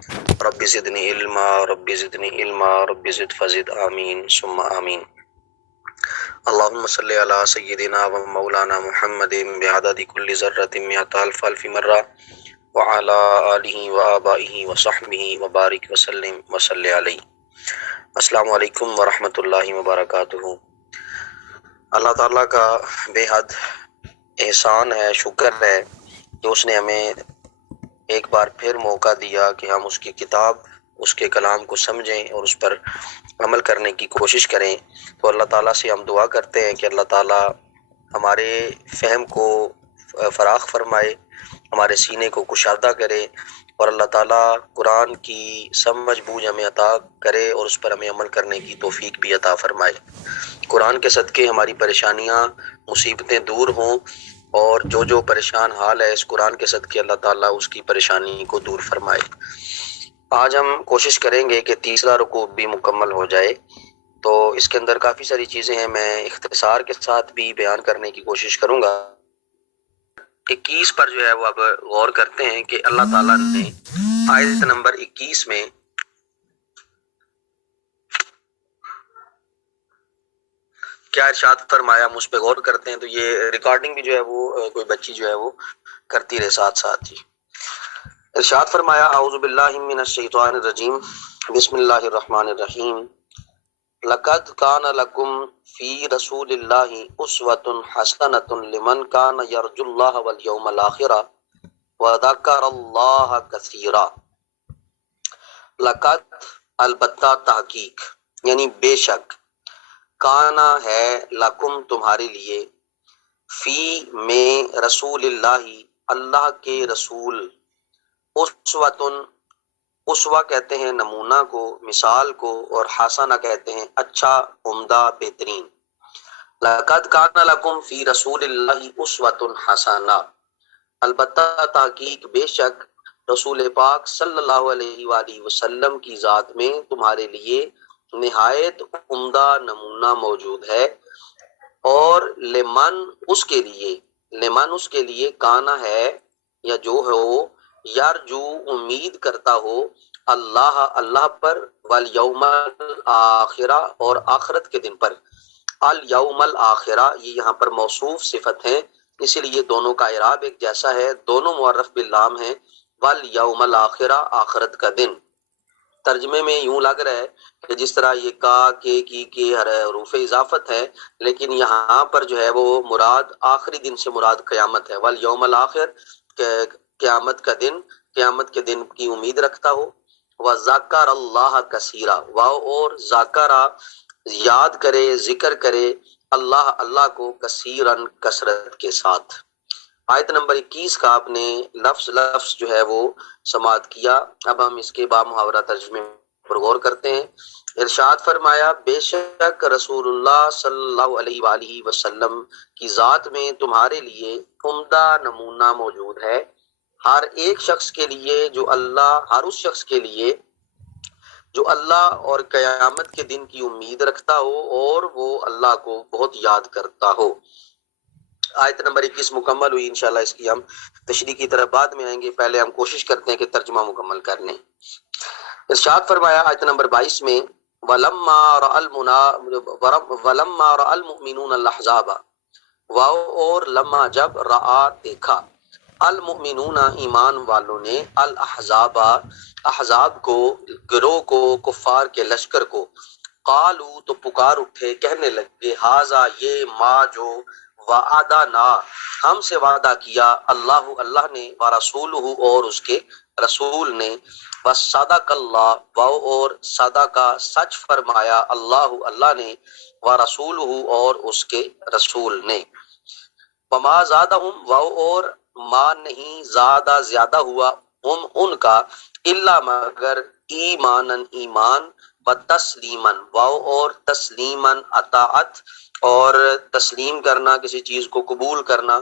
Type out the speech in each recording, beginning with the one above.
رب زدنی علما رب زدنی علما رب زد فزد آمین ثم آمین۔ اللہم صلی علی سیدنا و مولانا محمد بعدد کل ذرۃ مئۃ الف الف مرہ وعلی آلہ و آبائہ و صحبہ وبارک وسلم وصلی علیہ۔ السلام علیکم ورحمۃ اللہ وبرکاتہ۔ اللہ تعالیٰ کا بے حد احسان ہے، شکر ہے کہ اس نے ہمیں ایک بار پھر موقع دیا کہ ہم اس کی کتاب، اس کے کلام کو سمجھیں اور اس پر عمل کرنے کی کوشش کریں۔ تو اللہ تعالیٰ سے ہم دعا کرتے ہیں کہ اللہ تعالیٰ ہمارے فہم کو فراخ فرمائے، ہمارے سینے کو کشادہ کرے، اور اللہ تعالیٰ قرآن کی سمجھ بوجھ ہمیں عطا کرے اور اس پر ہمیں عمل کرنے کی توفیق بھی عطا فرمائے۔ قرآن کے صدقے ہماری پریشانیاں، مصیبتیں دور ہوں، اور جو پریشان حال ہے اس قرآن کے صدقے اللہ تعالیٰ اس کی پریشانی کو دور فرمائے۔ آج ہم کوشش کریں گے کہ تیسرا رکوع بھی مکمل ہو جائے، تو اس کے اندر کافی ساری چیزیں ہیں، میں اختصار کے ساتھ بھی بیان کرنے کی کوشش کروں گا۔ 21 پر جو ہے وہ اب غور کرتے ہیں کہ اللہ تعالیٰ نے آیت نمبر 21 میں کیا ارشاد فرمایا، ہم اس پہ غور کرتے ہیں۔ تو یہ ریکارڈنگ بھی جو ہے وہ کوئی بچی جو ہے وہ کرتی رہے ساتھ ساتھ جی۔ ارشاد فرمایا، اعوذ باللہ من الشیطان الرجیم، بسم اللہ الرحمن الرحیم، لقد کان لکم فی رسول اللہ اسوۃ حسنۃ لمن کان یرجو اللہ والیوم الآخر وذکر اللہ کثیرا۔ لقد البتہ تحقیق، یعنی بے شک، کانا ہے لکم تمہارے لیے، فی میں رسول اللہ اللہ کے رسول، اسوتن اسوہ کہتے ہیں نمونہ کو، مثال کو، اور حسنہ کہتے ہیں اچھا، عمدہ، بہترین۔ لقد کان لکم فی رسول اللہ اسوۃ حسنہ، البتہ تحقیق بے شک رسول پاک صلی اللہ علیہ وآلہ وسلم کی ذات میں تمہارے لیے نہایت عمدہ نمونہ موجود ہے، اور لمن اس کے لیے کانا ہے یا جو ہو، یرجو امید کرتا ہو، اللہ پر، والیوم الآخرہ اور آخرت کے دن پر۔ الیوم الآخرہ یہ یہاں پر موصوف صفت ہیں، اسی لیے دونوں کا اعراب ایک جیسا ہے، دونوں معرف باللام ہیں، والیوم الآخرہ آخرت کا دن۔ ترجمے میں یوں لگ رہا ہے کہ جس طرح یہ کا، کے حروف اضافت ہے، لیکن یہاں پر جو ہے وہ مراد آخری دن سے مراد قیامت ہے۔ والیوم الآخر قیامت کا دن، قیامت کے دن کی امید رکھتا ہو۔ وذکر اللہ کثیرا، واو اور ذاکرہ یاد کرے، ذکر کرے اللہ کو کثیرن کثرت کے ساتھ۔ آیت نمبر 21 کا آپ نے لفظ جو ہے وہ سماعت کیا۔ اب ہم اس کے با محاورہ ترجمے پر غور کرتے ہیں۔ ارشاد فرمایا، بے شک رسول اللہ صلی اللہ علیہ وآلہ وسلم کی ذات میں تمہارے لیے عمدہ نمونہ موجود ہے، ہر ایک شخص کے لیے ہر اس شخص کے لیے جو اللہ اور قیامت کے دن کی امید رکھتا ہو اور وہ اللہ کو بہت یاد کرتا ہو۔ آیت نمبر 21 مکمل ہوئی، انشاءاللہ اس کی ہم تشریح کی طرف بعد میں آئیں گے، پہلے ہم کوشش کرتے ہیں کہ ترجمہ مکمل کر لیں۔ ارشاد فرمایا آیت نمبر 22 میں، وَلَمَّا رَأَى الْمُؤْمِنُونَ الْأَحْزَابَ، واو اور لما جب رآ دیکھا، المؤمنون ایمان والوں نے، الاحزاب احزاب کو، گروہ کو، کفار کے لشکر کو، قالو تو پکار اٹھے، کہنے لگے، ہاذا یہ ما جو وعدنا ہم سے وعدہ کیا، اللہ نے، ورسولہ اور اس کے رسول نے، وصدق اللہ واو اور صدق سچ فرمایا، اللہ نے، ورسولہ اور اس کے رسول نے۔ وما زادہم واو اور ما نہیں، زیادہ ہوا ہم ان کا، الا مگر ایمانن ایمان، و تسلیمن واو اور تسلیمن اطاعت اور تسلیم کرنا، کسی چیز کو قبول کرنا،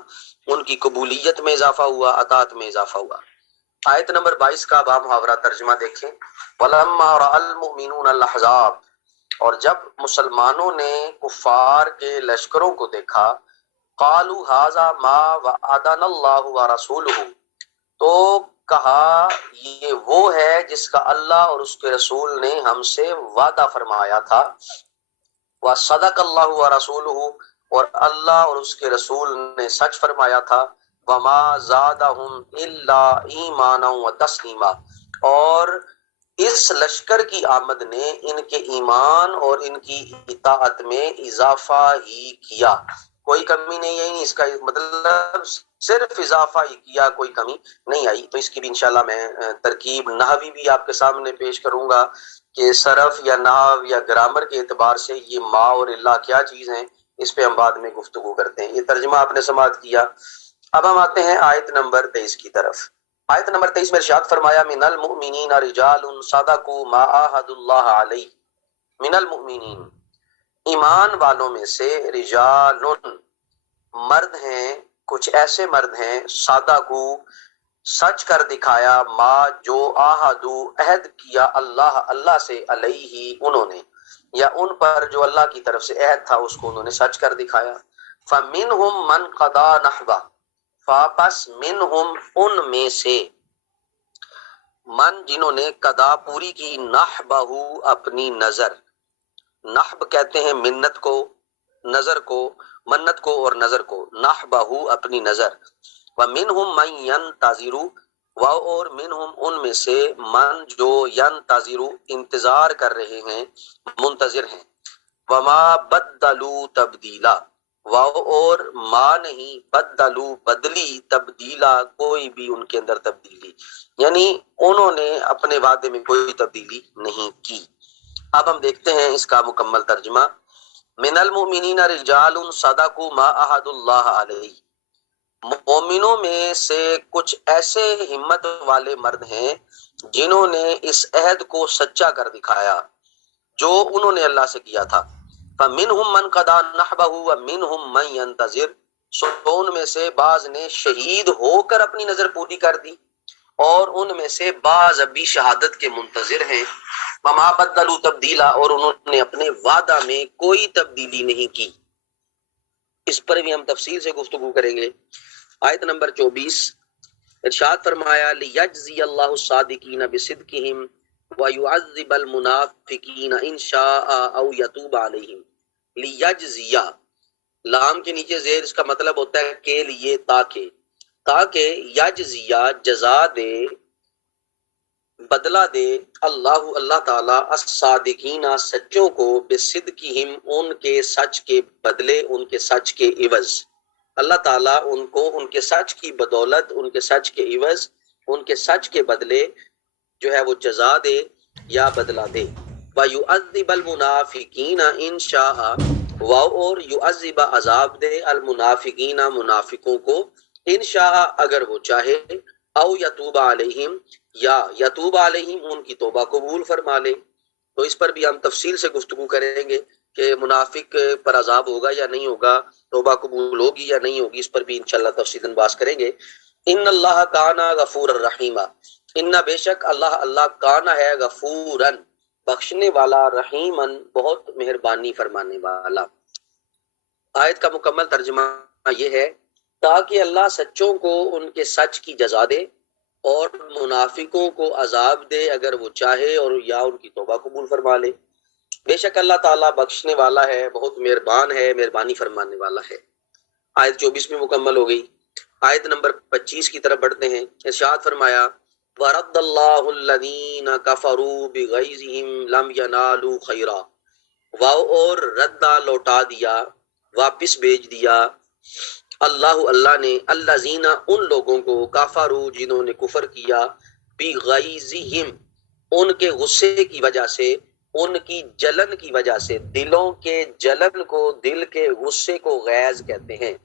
ان کی قبولیت میں اضافہ ہوا، اطاعت میں اضافہ ہوا۔ آیت نمبر 22 کا با محاورہ ترجمہ دیکھیں، وَلَمَّا رَأَى الْمُؤْمِنُونَ الْأَحْزَابَ، اور جب مسلمانوں نے کفار کے لشکروں کو دیکھا، قالوا هذا ما وعدنا اللہ ورسولہ، تو کہا یہ وہ ہے جس کا اللہ اور اس کے رسول نے ہم سے وعدہ فرمایا تھا، وصدق اللہ ورسولہ، اور اللہ اور اس کے رسول نے سچ فرمایا تھا، وما زادہم الا ایمانا وتسلیما، اور اس لشکر کی آمد نے ان کے ایمان اور ان کی اطاعت میں اضافہ ہی کیا، کوئی کمی نہیں ہے، اس کا مطلب صرف اضافہ ہی کیا، کوئی کمی نہیں آئی۔ تو اس کی بھی انشاءاللہ میں ترکیب نحوی بھی آپ کے سامنے پیش کروں گا کہ صرف یا نحو یا گرامر کے اعتبار سے یہ ما اور اللہ کیا چیز ہیں، اس پہ ہم بعد میں گفتگو کرتے ہیں۔ یہ ترجمہ آپ نے سماعت کیا۔ اب ہم آتے ہیں آیت نمبر 23 کی طرف۔ آیت نمبر 23 میں ارشاد فرمایا من المؤمنین رجال صدقوا ما عاہدوا اللہ علیہ، من المؤمنین، ایمان والوں میں سے رجال، مرد ہیں، کچھ ایسے مرد ہیں، صدقوا، سچ کر دکھایا، ما، جو، عہدو، عہد کیا، اللہ سے، علیہ، انہوں نے، یا ان پر جو اللہ کی طرف سے عہد تھا اس کو انہوں نے سچ کر دکھایا۔ فمنہم من قضا نحبہ، پس منہم، ان میں سے، من، جنہوں نے، قضا، پوری کی، نحبہ، اپنی نظر، نحب کہتے ہیں منت کو، نظر کو، منت کو اور نظر کو، نحبہ، اپنی نظر۔ ومنہم من ینتظر، اور منہم، ان میں سے، من، جو، ینتظر، انتظار کر رہے ہیں، منتظر ہیں۔ وما بدلوا تبدیلا، اور ما نہیں، بدلوا، بدلی، تبدیلا، کوئی بھی ان کے اندر تبدیلی، یعنی انہوں نے اپنے وعدے میں کوئی تبدیلی نہیں کی۔ اب ہم دیکھتے ہیں اس کا مکمل ترجمہ۔ من المؤمنین رجال صدقوا ما عاہدوا اللہ علیہ، مومنوں میں سے کچھ ایسے ہمت والے مرد ہیں جنہوں نے اس عہد کو سچا کر دکھایا جو انہوں نے اللہ سے کیا تھا۔ فمنہم من قضا نحبہ ومنہم من ینتظر، سو ان میں سے بعض نے شہید ہو کر اپنی نظر پوری کر دی اور ان میں سے بعض ابھی شہادت کے منتظر ہیں۔ وما بدلوا تبدیلا، اور انہوں نے اپنے وعدہ میں کوئی تبدیلی نہیں کی۔ اس پر بھی ہم تفصیل سے گفتگو کریں گے۔ آیت نمبر 24، ارشاد فرمایا لیجزی اللہ الصادقین بصدقہم ویعذب المنافقین ان شاء او یتوب علیہم۔ لیجزی، لام کے نیچے زیر، اس کا مطلب ہوتا ہے کے لیے، تاکہ یجزیہ، جزا دے، بدلہ دے، اللہ تعالیٰ، الصادقین، سچوں کو، بصدقہم، ان کے سچ کے بدلے، ان کے سچ کے عوض، اللہ تعالیٰ ان کو ان کے سچ کی بدولت، ان کے سچ کے عوض، ان کے سچ کے بدلے جو ہے وہ جزا دے یا بدلہ دے۔ وَيُعَذِّبَ الْمُنَافِقِينَ إِن شَاءَ، اور يُعَذِّبَ، عذاب دے، المنافقین، منافقوں کو، ان شاء، اگر وہ چاہے، او یتوب علیہم، یا یتوب علیہم، ان کی توبہ قبول فرما لے۔ تو اس پر بھی ہم تفصیل سے گفتگو کریں گے کہ منافق پر عذاب ہوگا یا نہیں ہوگا، توبہ قبول ہوگی یا نہیں ہوگی، اس پر بھی انشاءاللہ تفصیلاً بحث کریں گے۔ ان اللہ کان غفور الرحیم، ان بے شک اللہ کانا ہے، غفوراً، بخشنے والا، رحیماً، بہت مہربانی فرمانے والا۔ آیت کا مکمل ترجمہ یہ ہے تاکہ اللہ سچوں کو ان کے سچ کی جزا دے اور منافقوں کو عذاب دے اگر وہ چاہے، اور یا ان کی توبہ قبول فرما لے۔ بے شک اللہ تعالیٰ بخشنے والا ہے، بہت مہربان ہے، مہربانی فرمانے والا ہے۔ آیت 24 میں مکمل ہو گئی۔ آیت نمبر 25 کی طرف بڑھتے ہیں۔ ارشاد فرمایا وَرَدَّ اللَّهُ الَّذِينَ كَفَرُوا بِغَيْظِهِمْ لَمْ يَنَالُوا خَيْرًا، اور ردہ، لوٹا دیا، واپس بھیج دیا، اللہ نے، الذین، ان لوگوں کو، کفروا، جنہوں نے کفر کیا، بغیظہم، ان کے غصے کی وجہ سے، ان کی جلن کی وجہ سے، دلوں کے جلن کو، دل کے غصے کو غیظ کہتے ہیں۔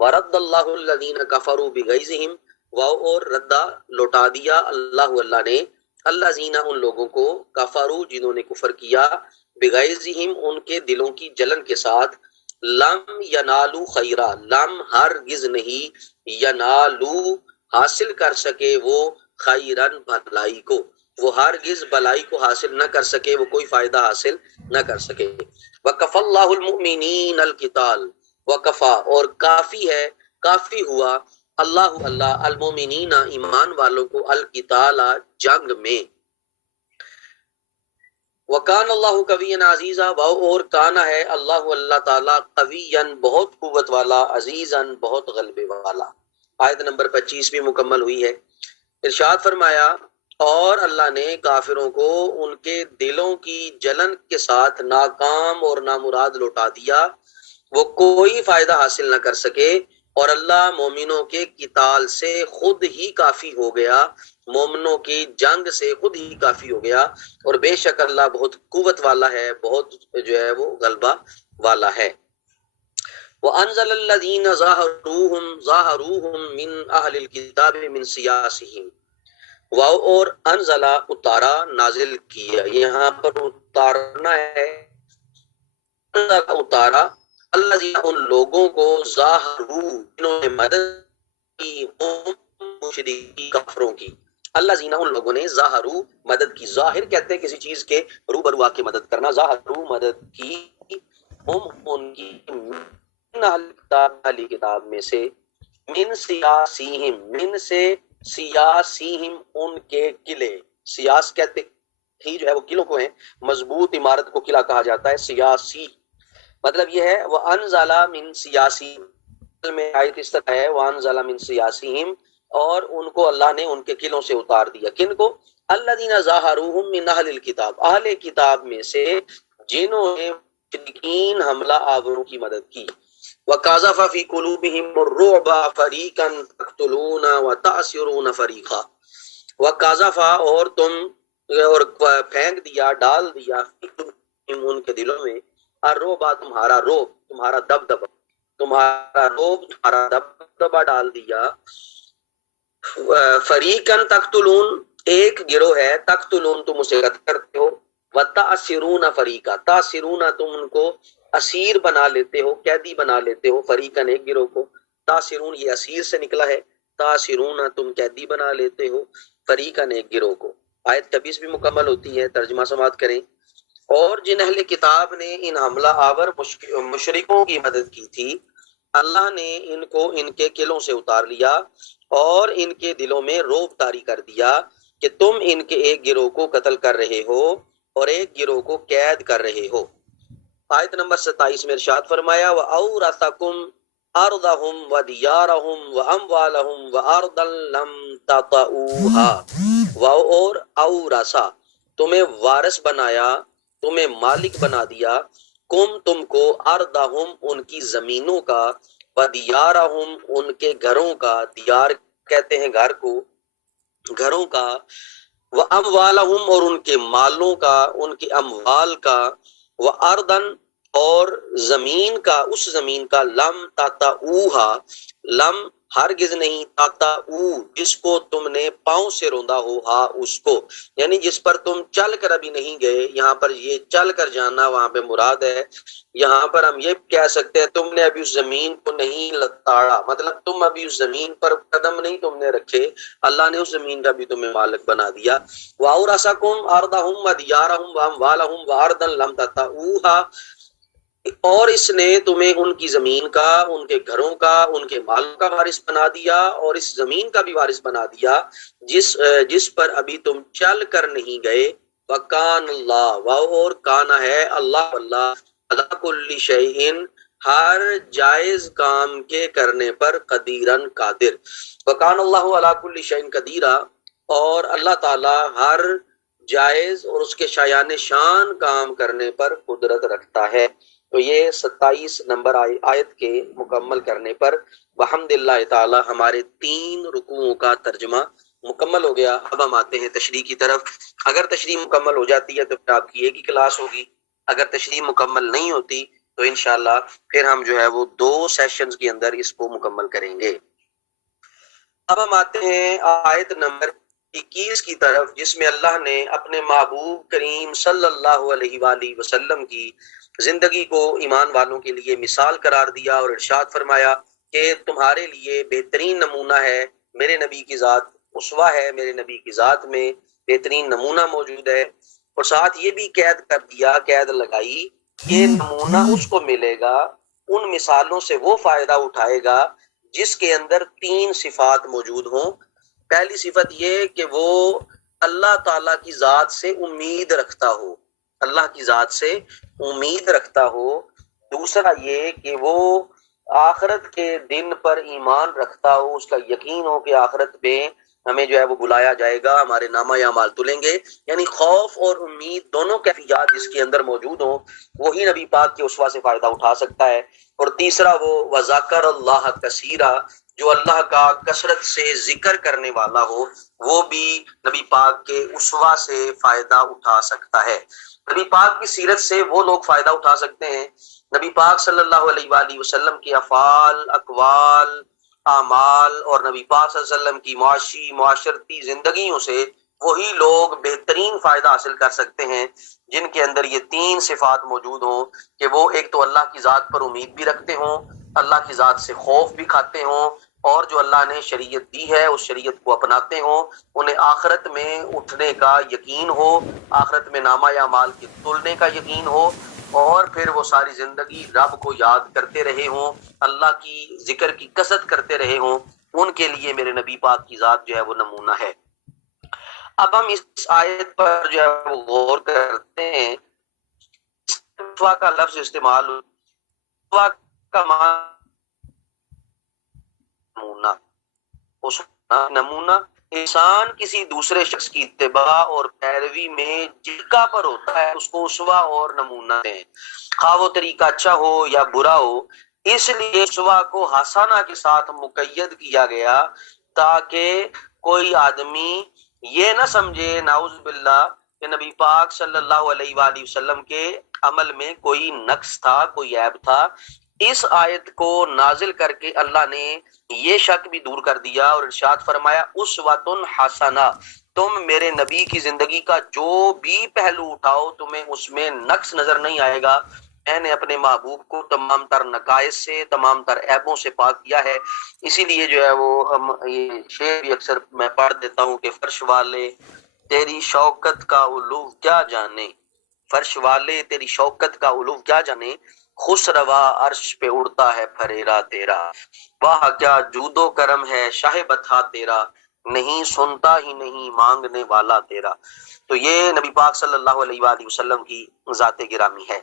ورد اللہ الذین کفروا بغیظہم، اور ردہ، لوٹا دیا، اللہ نے، الذین، ان لوگوں کو، کفروا، جنہوں نے کفر کیا، بغیظہم، ان کے دلوں کی جلن کے ساتھ، لم ینالو خیرا، لم، ہرگز نہیں، ینالو، حاصل کر سکے وہ، خیرن، بھلائی کو، وہ ہرگز بھلائی کو حاصل نہ کر سکے، وہ کوئی فائدہ حاصل نہ کر سکے۔ وَكَفَى اللَّهُ الْمُؤْمِنِينَ الْقِتَالَ، وَكَفَى، اور کافی ہے، کافی ہوا، اللہ اللہ المومنین ایمان والوں کو القتال جنگ میں وکان اللہ قویًا عزیزا اور کانا ہے اللہ اللہ تعالیٰ قویًا بہت قوت والا عزیزاً بہت غلبے والا۔ آیت نمبر 25 بھی مکمل ہوئی ہے۔ ارشاد فرمایا اور اللہ نے کافروں کو ان کے دلوں کی جلن کے ساتھ ناکام اور نامراد لوٹا دیا، وہ کوئی فائدہ حاصل نہ کر سکے، اور اللہ مومنوں کے قتال سے خود ہی کافی ہو گیا، مومنوں کی جنگ سے خود ہی کافی ہو گیا، اور بے شک اللہ بہت قوت والا ہے، بہت جو ہے وہ غلبہ والا ہے۔ وَأَنزَلَ الَّذِينَ ظَاهَرُوهُم مِّنْ أَهْلِ الْكِتَابِ مِنْ سِيَاسِهِمْ واو اور انزلہ اتارا نازل کیا، یہاں پر اتارنا ہے، اتارا الذین ان لوگوں کو ظاہرو جنہوں نے مدد کی ہم مشرکی کافروں کی، الذین ان لوگوں نے ظاہرو مدد کی، ظاہر کہتے ہیں کسی چیز کے روبرو آ کے مدد کرنا، ظاہرو مدد کی ہم ان کی من اہل کتاب میں سے، من سیاسیہم من سے سیاسیہم ان کے قلعے، سیاس کہتے ہی جو ہے وہ قلعوں کو ہیں، مضبوط عمارت کو قلعہ کہا جاتا ہے، سیاسی مطلب یہ ہے وہ انزلہ من سیاسی میں آیت اس طرح ہے وانزلہ من سیاسیہم، اور ان کو اللہ نے ان کے قلعوں سے اتار دیا، کن کو؟ الذین ظاہروہم من اہل الکتاب، اہل کتاب میں سے جنہوں نے مشرکین حملہ آوروں کی مدد کی، وقذف فی قلوبہم الرعب فریقا تقتلون وتأسرون فریقا، وقذف اور تم اور پھینک دیا ڈال دیا فی قلوبہم ان کے دلوں میں، الرعب تمہارا روب تمہارا دبدبا، تمہارا روب تمہارا دبدبا ڈال دیا، فریقاً تقتلون ایک گروہ ہے، تقتلون تم اسے قتل کرتے ہو، وتأسرون فریقا تأسرون تم ان کو اسیر بنا لیتے ہو، قیدی بنا لیتے ہو، فریقاً ایک گروہ کو، تأسرون یہ اسیر سے نکلا ہے، تأسرون تم قیدی بنا لیتے ہو، فریقاً ایک گروہ کو۔ آیت 26 بھی مکمل ہوتی ہے، ترجمہ سماعت کریں۔ اور جن اہل کتاب نے ان حملہ آور مشرکوں کی مدد کی تھی، اللہ نے ان کو ان کے قلعوں سے اتار لیا اور ان کے دلوں میں رعب طاری کر دیا کہ تم ان کے ایک گروہ کو قتل کر رہے ہو اور ایک گروہ کو قید کر رہے ہو۔ آیت نمبر 27 میں ارشاد فرمایا وَأَوْرَثَكُمْ أَرْضَهُمْ وَدِيَارَهُمْ وَأَمْوَالَهُمْ وَأَرْضًا لَمْ تَطَئُوهَا، اور اورثا تمہیں وارث بنایا، تمہیں مالک بنا دیا، تم کو اردہم ان کی زمینوں کا، ودیارہم ان کے گھروں کا، دیار کہتے ہیں گھر کو، گھروں کا، واموالہم اور ان کے مالوں کا، ان کے اموال کا، واردن اور زمین کا، اس زمین کا، لم تطئوہا لم ہرگز نہیں، تطئو جس کو تم نے پاؤں سے روندا ہو، ہاں اس کو، یعنی جس پر تم چل کر ابھی نہیں گئے، یہاں پر یہ چل کر جانا وہاں پہ مراد ہے، یہاں پر ہم یہ کہہ سکتے ہیں تم نے ابھی اس زمین کو نہیں لتاڑا، مطلب تم ابھی اس زمین پر قدم نہیں تم نے رکھے، اللہ نے اس زمین کا بھی تمہیں مالک بنا دیا۔ وَأَوْرَثَكُمْ أَرْضَهُمْ وَدِيَارَهُمْ وَأَمْوَالَهُمْ وَأَرْضًا لَمْ تَطَئُوهَا، اور اس نے تمہیں ان کی زمین کا، ان کے گھروں کا، ان کے مالوں کا وارث بنا دیا، اور اس زمین کا بھی وارث بنا دیا جس پر ابھی تم چل کر نہیں گئے۔ وَكَانَ اللَّهُ اور کانا ہے اللہ عَلَىٰ كُلِّ شَيْءٍ ہر جائز کام کے کرنے پر قدیراً قادر۔ وَكَانَ اللَّهُ عَلَىٰ كُلِّ شَيْءٍ قدیرًا اور اللہ تعالی ہر جائز اور اس کے شایان شان کام کرنے پر قدرت رکھتا ہے۔ تو یہ 27 نمبر آیت کے مکمل کرنے پر بحمد اللہ تعالی ہمارے 3 رکوعوں کا ترجمہ مکمل ہو گیا۔ اب ہم آتے ہیں تشریح کی طرف۔ اگر تشریح مکمل ہو جاتی ہے تو پھر آپ کی ایک ہی کلاس ہوگی، اگر تشریح مکمل نہیں ہوتی تو انشاءاللہ پھر ہم جو ہے وہ 2 سیشنز کے اندر اس کو مکمل کریں گے۔ اب ہم آتے ہیں آیت نمبر 21 کی طرف، جس میں اللہ نے اپنے محبوب کریم صلی اللہ علیہ وآلہ وسلم کی زندگی کو ایمان والوں کے لیے مثال قرار دیا اور ارشاد فرمایا کہ تمہارے لیے بہترین نمونہ ہے میرے نبی کی ذات، اسوہ ہے میرے نبی کی ذات میں بہترین نمونہ موجود ہے، اور ساتھ یہ بھی قید کر دیا، قید لگائی، یہ نمونہ اس کو ملے گا، ان مثالوں سے وہ فائدہ اٹھائے گا جس کے اندر 3 صفات موجود ہوں۔ پہلی صفت یہ کہ وہ اللہ تعالیٰ کی ذات سے امید رکھتا ہو، اللہ کی ذات سے امید رکھتا ہو۔ دوسرا یہ کہ وہ آخرت کے دن پر ایمان رکھتا ہو، اس کا یقین ہو کہ آخرت پہ ہمیں جو ہے وہ بلایا جائے گا، ہمارے نامہ اعمال تلیں گے، یعنی خوف اور امید دونوں کیفیات جس کے اندر موجود ہوں، وہی نبی پاک کے اسوہ سے فائدہ اٹھا سکتا ہے۔ اور تیسرا وہ وذکر اللہ کثیرا، جو اللہ کا کثرت سے ذکر کرنے والا ہو، وہ بھی نبی پاک کے اسوہ سے فائدہ اٹھا سکتا ہے۔ نبی پاک کی سیرت سے وہ لوگ فائدہ اٹھا سکتے ہیں نبی پاک صلی اللہ علیہ وآلہ وسلم کے افعال، اقوال، اعمال اور نبی پاک صلی اللہ علیہ وسلم کی معاشرتی زندگیوں سے وہی لوگ بہترین فائدہ حاصل کر سکتے ہیں جن کے اندر یہ 3 صفات موجود ہوں کہ وہ ایک تو اللہ کی ذات پر امید بھی رکھتے ہوں، اللہ کی ذات سے خوف بھی کھاتے ہوں، اور جو اللہ نے شریعت دی ہے اس شریعت کو اپناتے ہوں، انہیں آخرت میں اٹھنے کا یقین ہو، آخرت میں نامہ اعمال کے تلنے کا یقین ہو، اور پھر وہ ساری زندگی رب کو یاد کرتے رہے ہوں، اللہ کی ذکر کی کثرت کرتے رہے ہوں۔ ان کے لیے میرے نبی پاک کی ذات جو ہے وہ نمونہ ہے۔ اب ہم اس آیت پر جو ہے وہ غور کرتے ہیں۔ اسوا کا لفظ استعمال، اسوا کا معنی نمونہ، نمونہ انسان کسی دوسرے شخص کی اتباع اور پیروی میں جگہ پر ہوتا ہے اس کو اسوا اور نمونہ ہے، خواہ وہ طریقہ اچھا ہو یا برا ہو۔ اس لیے اسوا کو حسنہ کے ساتھ مقید کیا گیا تاکہ کوئی آدمی یہ نہ سمجھے نعوذ باللہ کہ نبی پاک صلی اللہ علیہ وآلہ وسلم کے عمل میں کوئی نقص تھا، کوئی عیب تھا۔ اس آیت کو نازل کر کے اللہ نے یہ شک بھی دور کر دیا اور ارشاد فرمایا اسوۃ حسنہ، تم میرے نبی کی زندگی کا جو بھی پہلو اٹھاؤ تمہیں اس میں نقص نظر نہیں آئے گا۔ میں نے اپنے محبوب کو تمام تر نقائص سے، تمام تر عیبوں سے پاک کیا ہے۔ اسی لیے جو ہے وہ ہم یہ شعر بھی اکثر میں پڑھ دیتا ہوں کہ فرش والے تیری شوکت کا علو کیا جانے، فرش والے تیری شوکت کا علو کیا جانے، خسروا عرش پہ اڑتا ہے پھریرا تیرا، واہ کیا جود و کرم ہے شاہ بتا تیرا، نہیں سنتا ہی نہیں مانگنے والا تیرا۔ تو یہ نبی پاک صلی اللہ علیہ وآلہ وسلم کی ذات گرامی ہے۔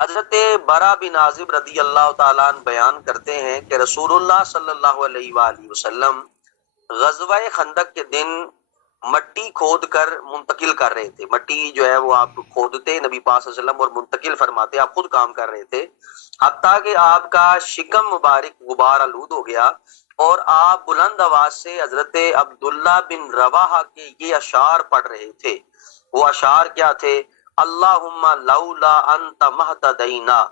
حضرت برا بن عازب رضی اللہ تعالیٰ عنہ بیان کرتے ہیں کہ رسول اللہ صلی اللہ علیہ وآلہ وسلم غزوہ خندق کے دن مٹی کھود کر منتقل کر رہے تھے۔ مٹی جو ہے وہ آپ کھودتے نبی پاک صلی اللہ علیہ وسلم اور منتقل فرماتے، آپ خود کام کر رہے تھے، حتیٰ کہ آپ کا شکم مبارک غبار آلود ہو گیا اور آپ بلند آواز سے حضرت عبداللہ بن رواحہ کے یہ اشعار پڑھ رہے تھے۔ وہ اشعار کیا تھے؟ اللہم لولا انت مہتدینا،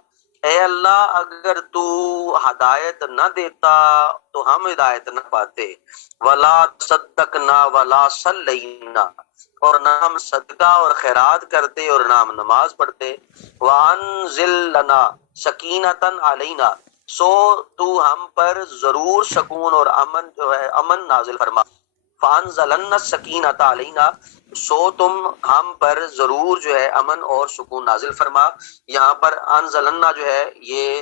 اے اللہ اگر تو ہدایت نہ دیتا تو ہم ہدایت نہ پاتے، ولا صدقنا ولا صلینا، اور نہ ہم صدقہ اور خیرات کرتے اور نہ ہم نماز پڑھتے، وانزل لنا سکینۃ علینا، سو تو ہم پر ضرور سکون اور امن جو ہے امن نازل فرما، فانزلن السکینۃ علینا، سو تم ہم پر ضرور جو ہے امن اور سکون نازل فرما۔ یہاں پر انزلنا جو ہے یہ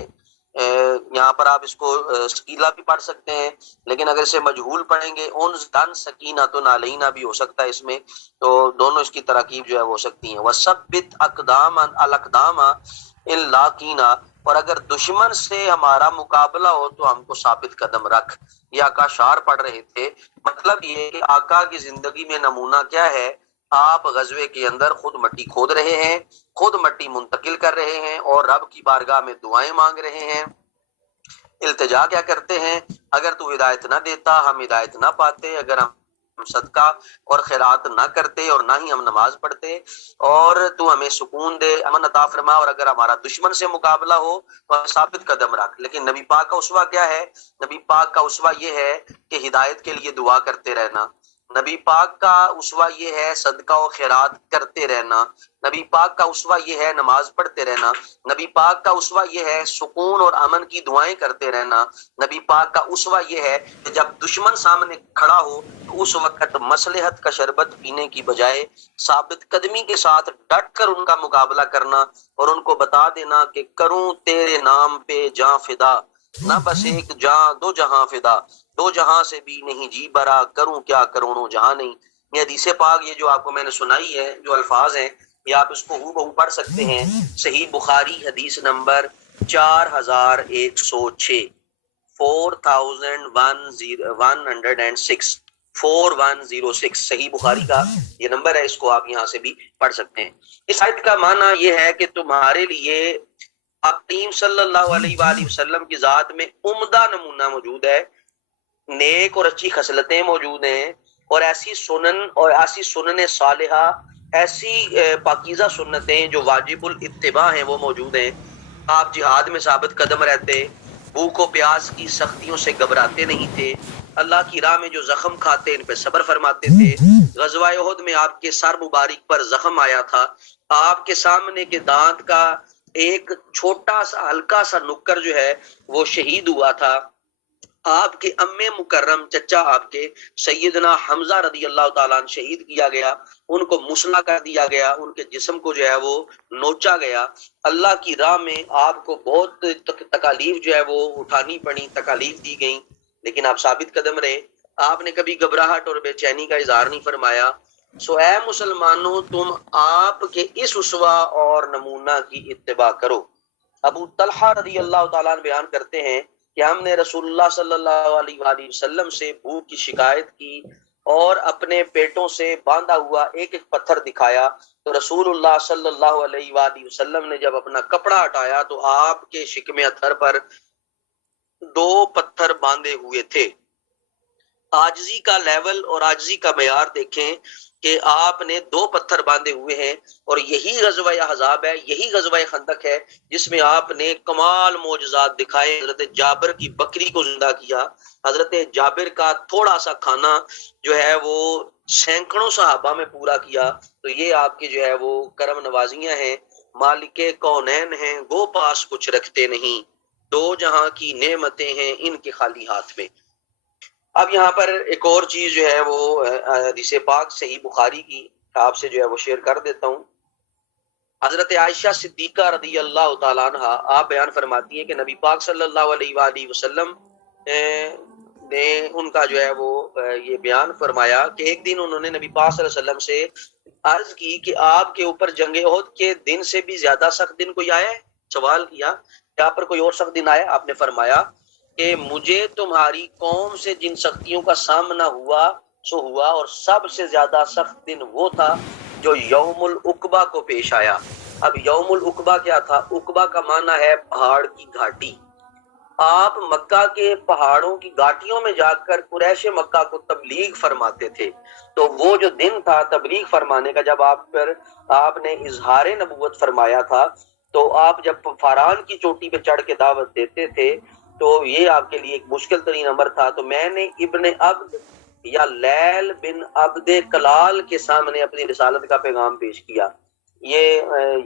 یہاں پر آپ اس کو سکیلا بھی پڑھ سکتے ہیں، لیکن اگر اسے مجہول پڑھیں گے انزلن سکینۃ علینا بھی ہو سکتا ہے اس میں، تو دونوں اس کی تراکیب جو ہے وہ ہو سکتی ہیں۔ وثبت اقدام الاقدام ان لاقینا، اور اگر دشمن سے ہمارا مقابلہ ہو تو ہم کو ثابت قدم رکھ۔ یہ آقا شعر پڑھ رہے تھے۔ مطلب یہ کہ آقا کی زندگی میں نمونہ کیا ہے؟ آپ غزوے کے اندر خود مٹی کھود رہے ہیں، خود مٹی منتقل کر رہے ہیں اور رب کی بارگاہ میں دعائیں مانگ رہے ہیں، التجا کیا کرتے ہیں؟ اگر تو ہدایت نہ دیتا ہم ہدایت نہ پاتے، اگر ہم صدقہ اور خیرات نہ کرتے اور نہ ہی ہم نماز پڑھتے، اور تو ہمیں سکون دے، امن عطا فرما، اور اگر ہمارا دشمن سے مقابلہ ہو تو ہم ثابت قدم رکھ۔ لیکن نبی پاک کا اسوہ کیا ہے؟ نبی پاک کا اسوہ یہ ہے کہ ہدایت کے لیے دعا کرتے رہنا، نبی پاک کا اسوہ یہ ہے صدقہ و خیرات کرتے رہنا، نبی پاک کا اسوہ یہ ہے نماز پڑھتے رہنا، نبی پاک کا اسوہ یہ ہے سکون اور امن کی دعائیں کرتے رہنا، نبی پاک کا اسوہ یہ ہے کہ جب دشمن سامنے کھڑا ہو تو اس وقت مصلحت کا شربت پینے کی بجائے ثابت قدمی کے ساتھ ڈٹ کر ان کا مقابلہ کرنا اور ان کو بتا دینا کہ کروں تیرے نام پہ جاں فدا، نہ بس ایک جہاں دو جہاں فدا، دو جہاں سے بھی نہیں جی برا، کروں کیا کروڑوں جہاں نہیں۔ یہ حدیث پاک یہ جو آپ کو میں نے سنائی ہے، جو الفاظ ہیں یہ آپ اس کو ہو بہو پڑھ سکتے ہیں۔ صحیح بخاری حدیث نمبر 4106، 4106 صحیح بخاری کا یہ نمبر ہے، اس کو آپ یہاں سے بھی پڑھ سکتے ہیں۔ اس آیت کا معنی یہ ہے کہ تمہارے لیے حکیم صلی اللہ علیہ وآلہ وسلم کی ذات میں عمدہ نمونہ موجود ہے، نیک اور اچھی خصلتیں موجود ہیں، اور ایسی سنن اور ایسی سنن صالحہ، ایسی پاکیزہ سنتیں جو واجب الاتباع ہیں وہ موجود ہیں۔ آپ جہاد میں ثابت قدم رہتے، بھوک و پیاس کی سختیوں سے گھبراتے نہیں تھے، اللہ کی راہ میں جو زخم کھاتے ان پہ صبر فرماتے تھے۔ غزوہ احد میں آپ کے سر مبارک پر زخم آیا تھا، آپ کے سامنے کے دانت کا ایک چھوٹا سا ہلکا سا نکر جو ہے وہ شہید ہوا تھا۔ آپ کے ام مکرم چچا آپ کے سیدنا حمزہ رضی اللہ تعالیٰ عنہ شہید کیا گیا، ان کو مسلح کر دیا گیا، ان کے جسم کو جو ہے وہ نوچا گیا۔ اللہ کی راہ میں آپ کو بہت تکالیف جو ہے وہ اٹھانی پڑی، تکالیف دی گئیں، لیکن آپ ثابت قدم رہے۔ آپ نے کبھی گھبراہٹ اور بے چینی کا اظہار نہیں فرمایا۔ سو اے مسلمانوں، تم آپ کے اس اسوہ اور نمونہ کی اتباع کرو۔ ابو طلحہ رضی اللہ تعالیٰ عنہ بیان کرتے ہیں کہ ہم نے رسول اللہ صلی اللہ علیہ وآلہ وسلم سے بھوک کی شکایت کی اور اپنے پیٹوں سے باندھا ہوا ایک ایک پتھر دکھایا، تو رسول اللہ صلی اللہ علیہ وآلہ وسلم نے جب اپنا کپڑا ہٹایا تو آپ کے شکم اتھر پر 2 پتھر باندھے ہوئے تھے۔ عاجزی کا لیول اور عاجزی کا معیار دیکھیں کہ آپ نے 2 پتھر باندھے ہوئے ہیں، اور یہی غزوہ احزاب ہے، یہی غزوہ خندق ہے جس میں آپ نے کمال معجزات دکھائے۔ حضرت جابر کی بکری کو زندہ کیا، حضرت جابر کا تھوڑا سا کھانا جو ہے وہ سینکڑوں صحابہ میں پورا کیا۔ تو یہ آپ کی جو ہے وہ کرم نوازیاں ہیں۔ مالک کونین ہیں گو پاس کچھ رکھتے نہیں، 2 جہاں کی نعمتیں ہیں ان کے خالی ہاتھ میں۔ اب یہاں پر ایک اور چیز جو ہے وہ حدیث پاک صحیح بخاری کی آپ سے جو ہے وہ شیئر کر دیتا ہوں۔ حضرت عائشہ صدیقہ رضی اللہ تعالیٰ عنہ آپ بیان فرماتی ہیں کہ نبی پاک صلی اللہ علیہ وآلہ وسلم نے ان کا جو ہے وہ یہ بیان فرمایا کہ ایک دن انہوں نے نبی پاک صلی اللہ علیہ وسلم سے عرض کی کہ آپ کے اوپر جنگ احد کے دن سے بھی زیادہ سخت دن کوئی آیا ہے؟ سوال کیا کہ آپ پر کوئی اور سخت دن آیا؟ آپ نے فرمایا کہ مجھے تمہاری قوم سے جن سختیوں کا سامنا ہوا سو ہوا، اور سب سے زیادہ سخت دن وہ تھا جو یوم العقبہ کو پیش آیا۔ اب یوم العقبہ کیا تھا؟ عقبہ کا معنی ہے پہاڑ کی گھاٹی۔ آپ مکہ کے پہاڑوں کی گھاٹیوں میں جا کر قریش مکہ کو تبلیغ فرماتے تھے۔ تو وہ جو دن تھا تبلیغ فرمانے کا، جب آپ نے اظہار نبوت فرمایا تھا، تو آپ جب فاران کی چوٹی پہ چڑھ کے دعوت دیتے تھے تو یہ آپ کے لیے ایک مشکل ترین امر تھا۔ تو میں نے ابن عبد یا لیل بن عبد کلال کے سامنے اپنی رسالت کا پیغام پیش کیا۔ یہ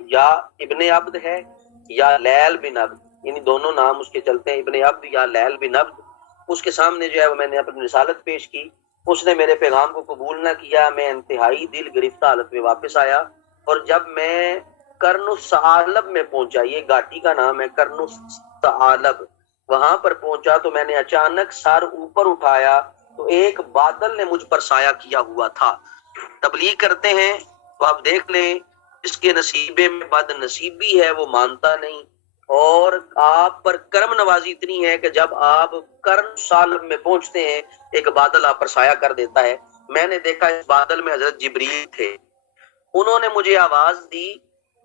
یا ابن عبد ہے یا لیل بن عبد، یعنی دونوں نام اس کے چلتے ہیں، ابن عبد یا لیل بن عبد۔ اس کے سامنے جو ہے وہ میں نے اپنی رسالت پیش کی، اس نے میرے پیغام کو قبول نہ کیا۔ میں انتہائی دل گرفتہ حالت میں واپس آیا، اور جب میں کرن الثعالب میں پہنچا، یہ گھاٹی کا نام ہے کرن الثعالب، وہاں پر پہنچا تو میں نے اچانک سر اوپر اٹھایا تو ایک بادل نے مجھ پر سایہ کیا ہوا تھا۔ تبلیغ کرتے ہیں تو آپ دیکھ لیں، جس کے نصیبے میں بد نصیبی ہے وہ مانتا نہیں، اور آپ پر کرم نوازی اتنی ہے کہ جب آپ کرن سالب میں پہنچتے ہیں ایک بادل آپ پر سایہ کر دیتا ہے۔ میں نے دیکھا اس بادل میں حضرت جبریل تھے، انہوں نے مجھے آواز دی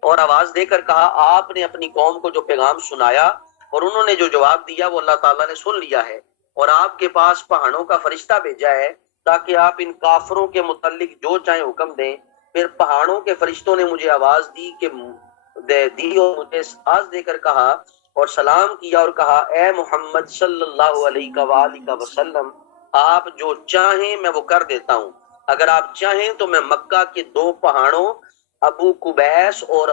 اور آواز دے کر کہا آپ نے اپنی قوم کو جو پیغام سنایا اور انہوں نے جو جواب دیا وہ اللہ تعالیٰ نے سن لیا ہے، اور آپ کے پاس پہاڑوں کا فرشتہ بھیجا ہے تاکہ آپ ان کافروں کے متعلق جو چاہیں حکم دیں۔ پھر پہاڑوں کے فرشتوں نے مجھے آواز دی کہ اور مجھے آواز دے کر کہا اور سلام کیا اور کہا اے محمد صلی اللہ علیہ وآلہ وسلم، آپ جو چاہیں میں وہ کر دیتا ہوں۔ اگر آپ چاہیں تو میں مکہ کے 2 پہاڑوں ابو قبیس اور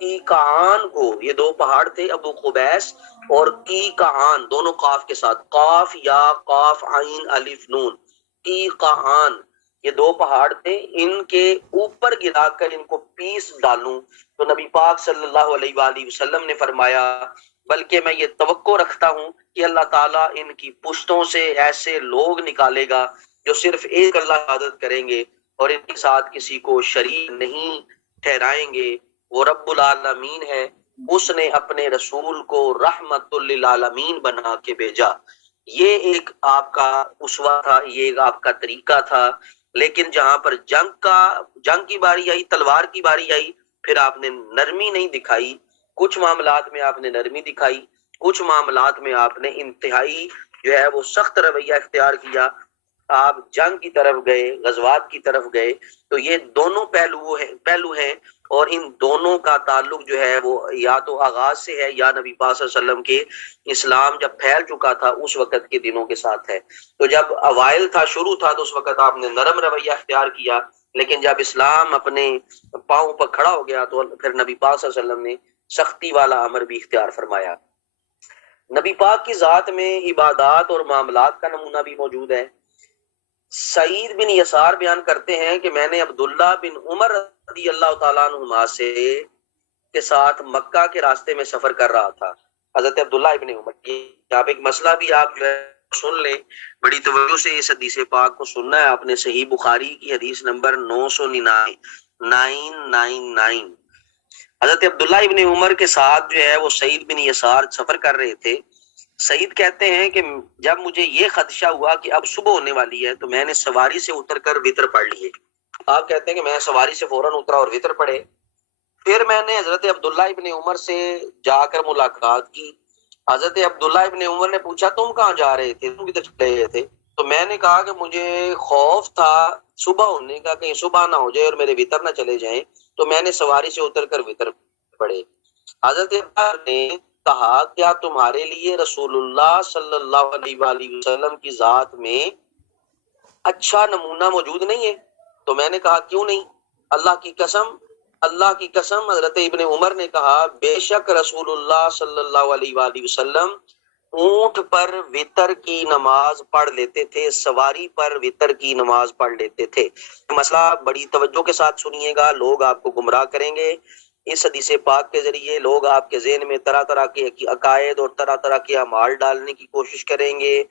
کی کعان کو، یہ 2 پہاڑ تھے ابو قبیس اور کی کعان، دونوں قاف کے ساتھ، قاف یا قاف عین الف نون، کی کعان، یہ 2 پہاڑ تھے، ان کے اوپر گرا کر ان کو پیس ڈالوں۔ تو نبی پاک صلی اللہ علیہ وآلہ وسلم نے فرمایا بلکہ میں یہ توقع رکھتا ہوں کہ اللہ تعالیٰ ان کی پشتوں سے ایسے لوگ نکالے گا جو صرف ایک اللہ کی عبادت کریں گے اور ان کے ساتھ کسی کو شریک نہیں ٹھہرائیں گے۔ وہ رب العالمین ہے، اس نے اپنے رسول کو رحمت للعالمین بنا کے بھیجا۔ یہ ایک آپ کا اسوہ تھا، یہ ایک آپ کا طریقہ تھا، لیکن جہاں پر جنگ کی باری آئی، تلوار کی باری آئی، پھر آپ نے نرمی نہیں دکھائی۔ کچھ معاملات میں آپ نے نرمی دکھائی، کچھ معاملات میں آپ نے انتہائی جو ہے وہ سخت رویہ اختیار کیا۔ آپ جنگ کی طرف گئے، غزوات کی طرف گئے، تو یہ دونوں پہلو ہیں اور ان دونوں کا تعلق جو ہے وہ یا تو آغاز سے ہے یا نبی پاک صلی اللہ علیہ وسلم کے اسلام جب پھیل چکا تھا اس وقت کے دنوں کے ساتھ ہے۔ تو جب اوائل تھا، شروع تھا، تو اس وقت آپ نے نرم رویہ اختیار کیا، لیکن جب اسلام اپنے پاؤں پر کھڑا ہو گیا تو پھر نبی پاک صلی اللہ علیہ وسلم نے سختی والا امر بھی اختیار فرمایا۔ نبی پاک کی ذات میں عبادات اور معاملات کا نمونہ بھی موجود ہے۔ سعید بن یسار بیان کرتے ہیں کہ میں نے عبداللہ بن عمر رضی اللہ تعالیٰ عنہما سے کے ساتھ مکہ کے راستے میں سفر کر رہا تھا۔ حضرت عبداللہ ابن عمر، یہاں پہ ایک مسئلہ بھی آپ جو ہے سن لیں، بڑی توجہ سے اس حدیث پاک کو سننا ہے آپ نے۔ صحیح بخاری کی حدیث نمبر 999 حضرت عبداللہ ابن عمر کے ساتھ جو ہے وہ سعید بن یسار سفر کر رہے تھے۔ سعید کہتے ہیں کہ جب مجھے یہ خدشہ ہوا کہ اب صبح ہونے والی ہے تو میں نے سواری سے اتر کر وطر پڑھ لیے۔ آپ کہتے ہیں کہ میں سواری سے فوراً اترا اور وطر پڑھے۔ پھر میں نے حضرت عبداللہ ابن عمر سے جا کر ملاقات کی۔ حضرت عبداللہ ابن عمر نے پوچھا تم کہاں جا رہے تھے، تم کدھر چلے گئے تھے؟ تو میں نے کہا کہ مجھے خوف تھا صبح ہونے کا، کہیں صبح نہ ہو جائے اور میرے وطر نہ چلے جائیں، تو میں نے سواری سے اتر کر وطر پڑھے۔ حضرت عمر نے کہا کیا تمہارے لیے رسول اللہ صلی اللہ علیہ وآلہ وسلم کی ذات میں اچھا نمونہ موجود نہیں ہے؟ تو میں نے کہا کیوں نہیں؟ اللہ کی قسم حضرت ابن عمر نے کہا بے شک رسول اللہ صلی اللہ علیہ وآلہ وسلم اونٹ پر وطر کی نماز پڑھ لیتے تھے، سواری پر وطر کی نماز پڑھ لیتے تھے۔ مسئلہ بڑی توجہ کے ساتھ سنیے گا، لوگ آپ کو گمراہ کریں گے۔ اس حدیث پاک کے ذریعے لوگ آپ کے ذہن میں طرح طرح کے عقائد اور طرح طرح کے اعمال ڈالنے کی کوشش کریں گے۔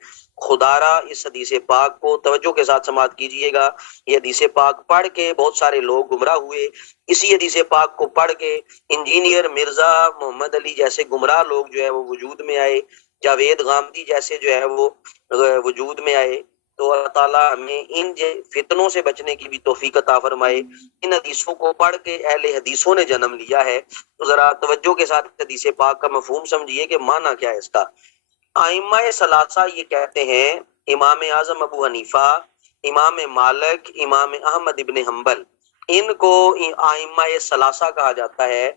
خدا را اس حدیث پاک کو توجہ کے ساتھ سماعت کیجئے گا۔ یہ حدیث پاک پڑھ کے بہت سارے لوگ گمراہ ہوئے۔ اسی حدیث پاک کو پڑھ کے انجینئر مرزا محمد علی جیسے گمراہ لوگ جو ہے وہ وجود میں آئے، جاوید غامدی جیسے جو ہے وہ وجود میں آئے۔ تو اللہ تعالیٰ ہمیں ان فتنوں سے بچنے کی بھی توفیق عطا فرمائے۔ ان حدیثوں کو پڑھ کے اہل حدیثوں نے جنم لیا ہے، تو ذرا توجہ کے ساتھ حدیث پاک کا مفہوم سمجھیے کہ معنی کیا ہے اس کا۔ ائمہ ثلاثہ یہ کہتے ہیں، امام اعظم ابو حنیفہ، امام مالک، امام احمد ابن حنبل، ان کو ائمہ ثلاثہ کہا جاتا ہے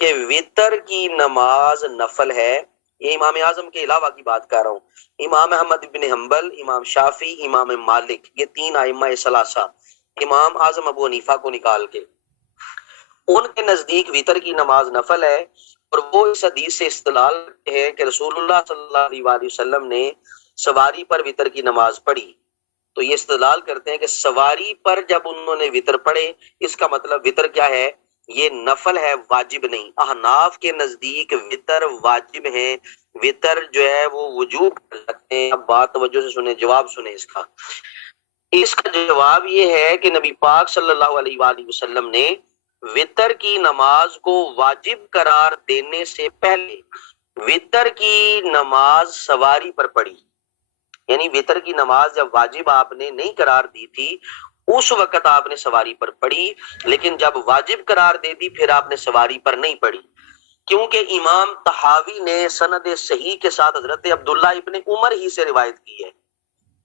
کہ وطر کی نماز نفل ہے۔ یہ امام اعظم کے علاوہ کی بات کر رہا ہوں۔ امام احمد بن حنبل، امام شافعی، امام مالک، یہ تین ائمہ ثلاثہ، امام اعظم ابو حنیفہ کو نکال کے، ان کے نزدیک وطر کی نماز نفل ہے، اور وہ اس حدیث سے استدلال کرتے ہیں کہ رسول اللہ صلی اللہ علیہ وآلہ وسلم نے سواری پر وطر کی نماز پڑھی۔ تو یہ استدلال کرتے ہیں کہ سواری پر جب انہوں نے وطر پڑھے، اس کا مطلب وطر کیا ہے؟ یہ نفل ہے، واجب نہیں۔ احناف کے نزدیک وطر واجب ہے، وطر جو ہے وہ وجوب کرتے ہیں۔ اب بات توجہ سے سنیں، جواب سنیں اس کا۔ اس کا جواب یہ ہے کہ نبی پاک صلی اللہ علیہ وآلہ وسلم نے وطر کی نماز کو واجب قرار دینے سے پہلے وطر کی نماز سواری پر پڑھی۔ یعنی وطر کی نماز جب واجب آپ نے نہیں قرار دی تھی اس وقت آپ نے سواری پر پڑھی، لیکن جب واجب قرار دے دی پھر آپ نے سواری پر نہیں پڑھی، کیونکہ امام طحاوی نے سند صحیح کے ساتھ حضرت عبداللہ ابن عمر ہی سے روایت کی ہے۔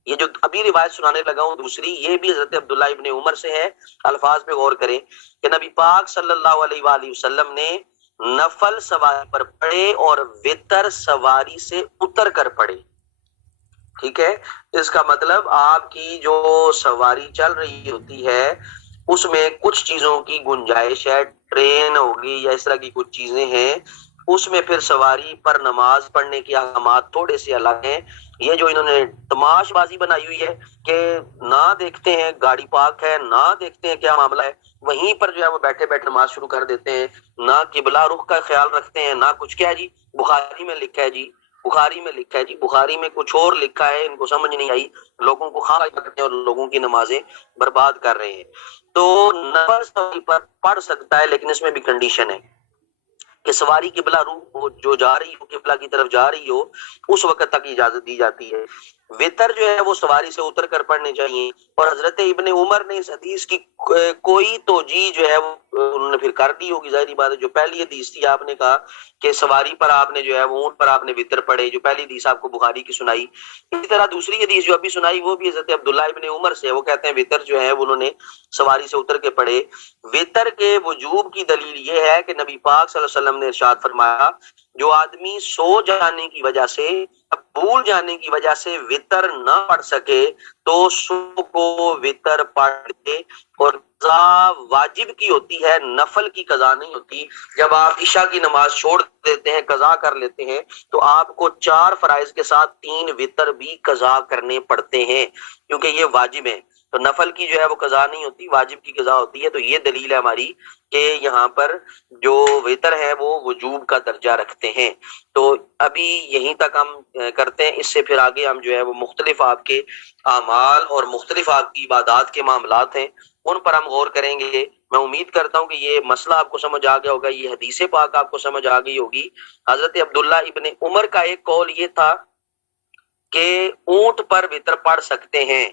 یہ جو ابھی روایت سنانے لگا ہوں دوسری، یہ بھی حضرت عبداللہ ابن عمر سے ہے۔ الفاظ پہ غور کریں کہ نبی پاک صلی اللہ علیہ وآلہ وسلم نے نفل سواری پر پڑھے اور وطر سواری سے اتر کر پڑھے۔ ٹھیک ہے، اس کا مطلب آپ کی جو سواری چل رہی ہوتی ہے اس میں کچھ چیزوں کی گنجائش ہے، ٹرین ہوگی یا اس طرح کی کچھ چیزیں ہیں، اس میں پھر سواری پر نماز پڑھنے کے احکامات تھوڑے سے الگ ہیں۔ یہ جو انہوں نے تماش بازی بنائی ہوئی ہے کہ نہ دیکھتے ہیں گاڑی پاک ہے، نہ دیکھتے ہیں کیا معاملہ ہے، وہیں پر جو ہے وہ بیٹھے بیٹھے نماز شروع کر دیتے ہیں، نہ قبلہ رخ کا خیال رکھتے ہیں، نہ کچھ. کیا ہے جی؟ بخاری میں لکھا ہے جی، بخاری میں لکھا ہے جی، بخاری میں کچھ اور لکھا ہے، ان کو سمجھ نہیں آئی، لوگوں کو خواہ کرتے ہیں اور لوگوں کی نمازیں برباد کر رہے ہیں. تو نفل سواری پر پڑھ سکتا ہے، لیکن اس میں بھی کنڈیشن ہے کہ سواری قبلہ رو جو جا رہی ہو، قبلہ کی طرف جا رہی ہو، اس وقت تک اجازت دی جاتی ہے. وطر جو ہے وہ سواری سے اتر کر پڑھنے چاہیے. اور حضرت ابن عمر نے اس حدیث کی کوئی توجیہ جو ہے وہ انہوں نے پھر کر دی ہوگی، ظاہری بات ہے. جو پہلی حدیث تھی آپ نے کہا کہ سواری پر آپ نے جو ہے وہ اونٹ پر آپ نے وطر پڑھے، جو پہلی حدیث آپ کو بخاری کی سنائی. اسی طرح دوسری حدیث جو ابھی سنائی وہ بھی حضرت عبداللہ ابن عمر سے، وہ کہتے ہیں وطر جو ہے انہوں نے سواری سے اتر کے پڑھے. وطر کے وجوب کی دلیل یہ ہے کہ نبی پاک صلی اللہ علیہ وسلم نے ارشاد فرمایا، جو آدمی سو جانے کی وجہ سے، بھول جانے کی وجہ سے وطر نہ پڑھ سکے تو صبح کو وطر پڑھ لے. اور قضا واجب کی ہوتی ہے، نفل کی قضا نہیں ہوتی. جب آپ عشاء کی نماز چھوڑ دیتے ہیں، قضا کر لیتے ہیں، تو آپ کو 4 فرائض کے ساتھ 3 وطر بھی قضا کرنے پڑتے ہیں، کیونکہ یہ واجب ہیں. تو نفل کی جو ہے وہ قضا نہیں ہوتی، واجب کی قضا ہوتی ہے. تو یہ دلیل ہے ہماری کہ یہاں پر جو وطر ہے وہ وجوب کا درجہ رکھتے ہیں. تو ابھی یہیں تک ہم کرتے ہیں، اس سے پھر آگے ہم جو ہے وہ مختلف آپ کے اعمال اور مختلف آپ کی عبادات کے معاملات ہیں، ان پر ہم غور کریں گے. میں امید کرتا ہوں کہ یہ مسئلہ آپ کو سمجھ آ گیا ہوگا، یہ حدیث پاک آپ کو سمجھ آ گئی ہوگی. حضرت عبداللہ ابن عمر کا ایک قول یہ تھا کہ اونٹ پر وطر پڑھ سکتے ہیں،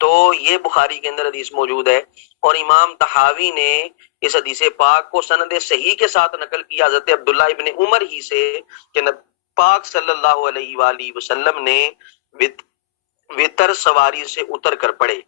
تو یہ بخاری کے اندر حدیث موجود ہے. اور امام طحاوی نے اس حدیث پاک کو سند صحیح کے ساتھ نقل کیا حضرت عبداللہ ابن عمر ہی سے کہ نبی پاک صلی اللہ علیہ وآلہ وسلم نے وطر سواری سے اتر کر پڑھے.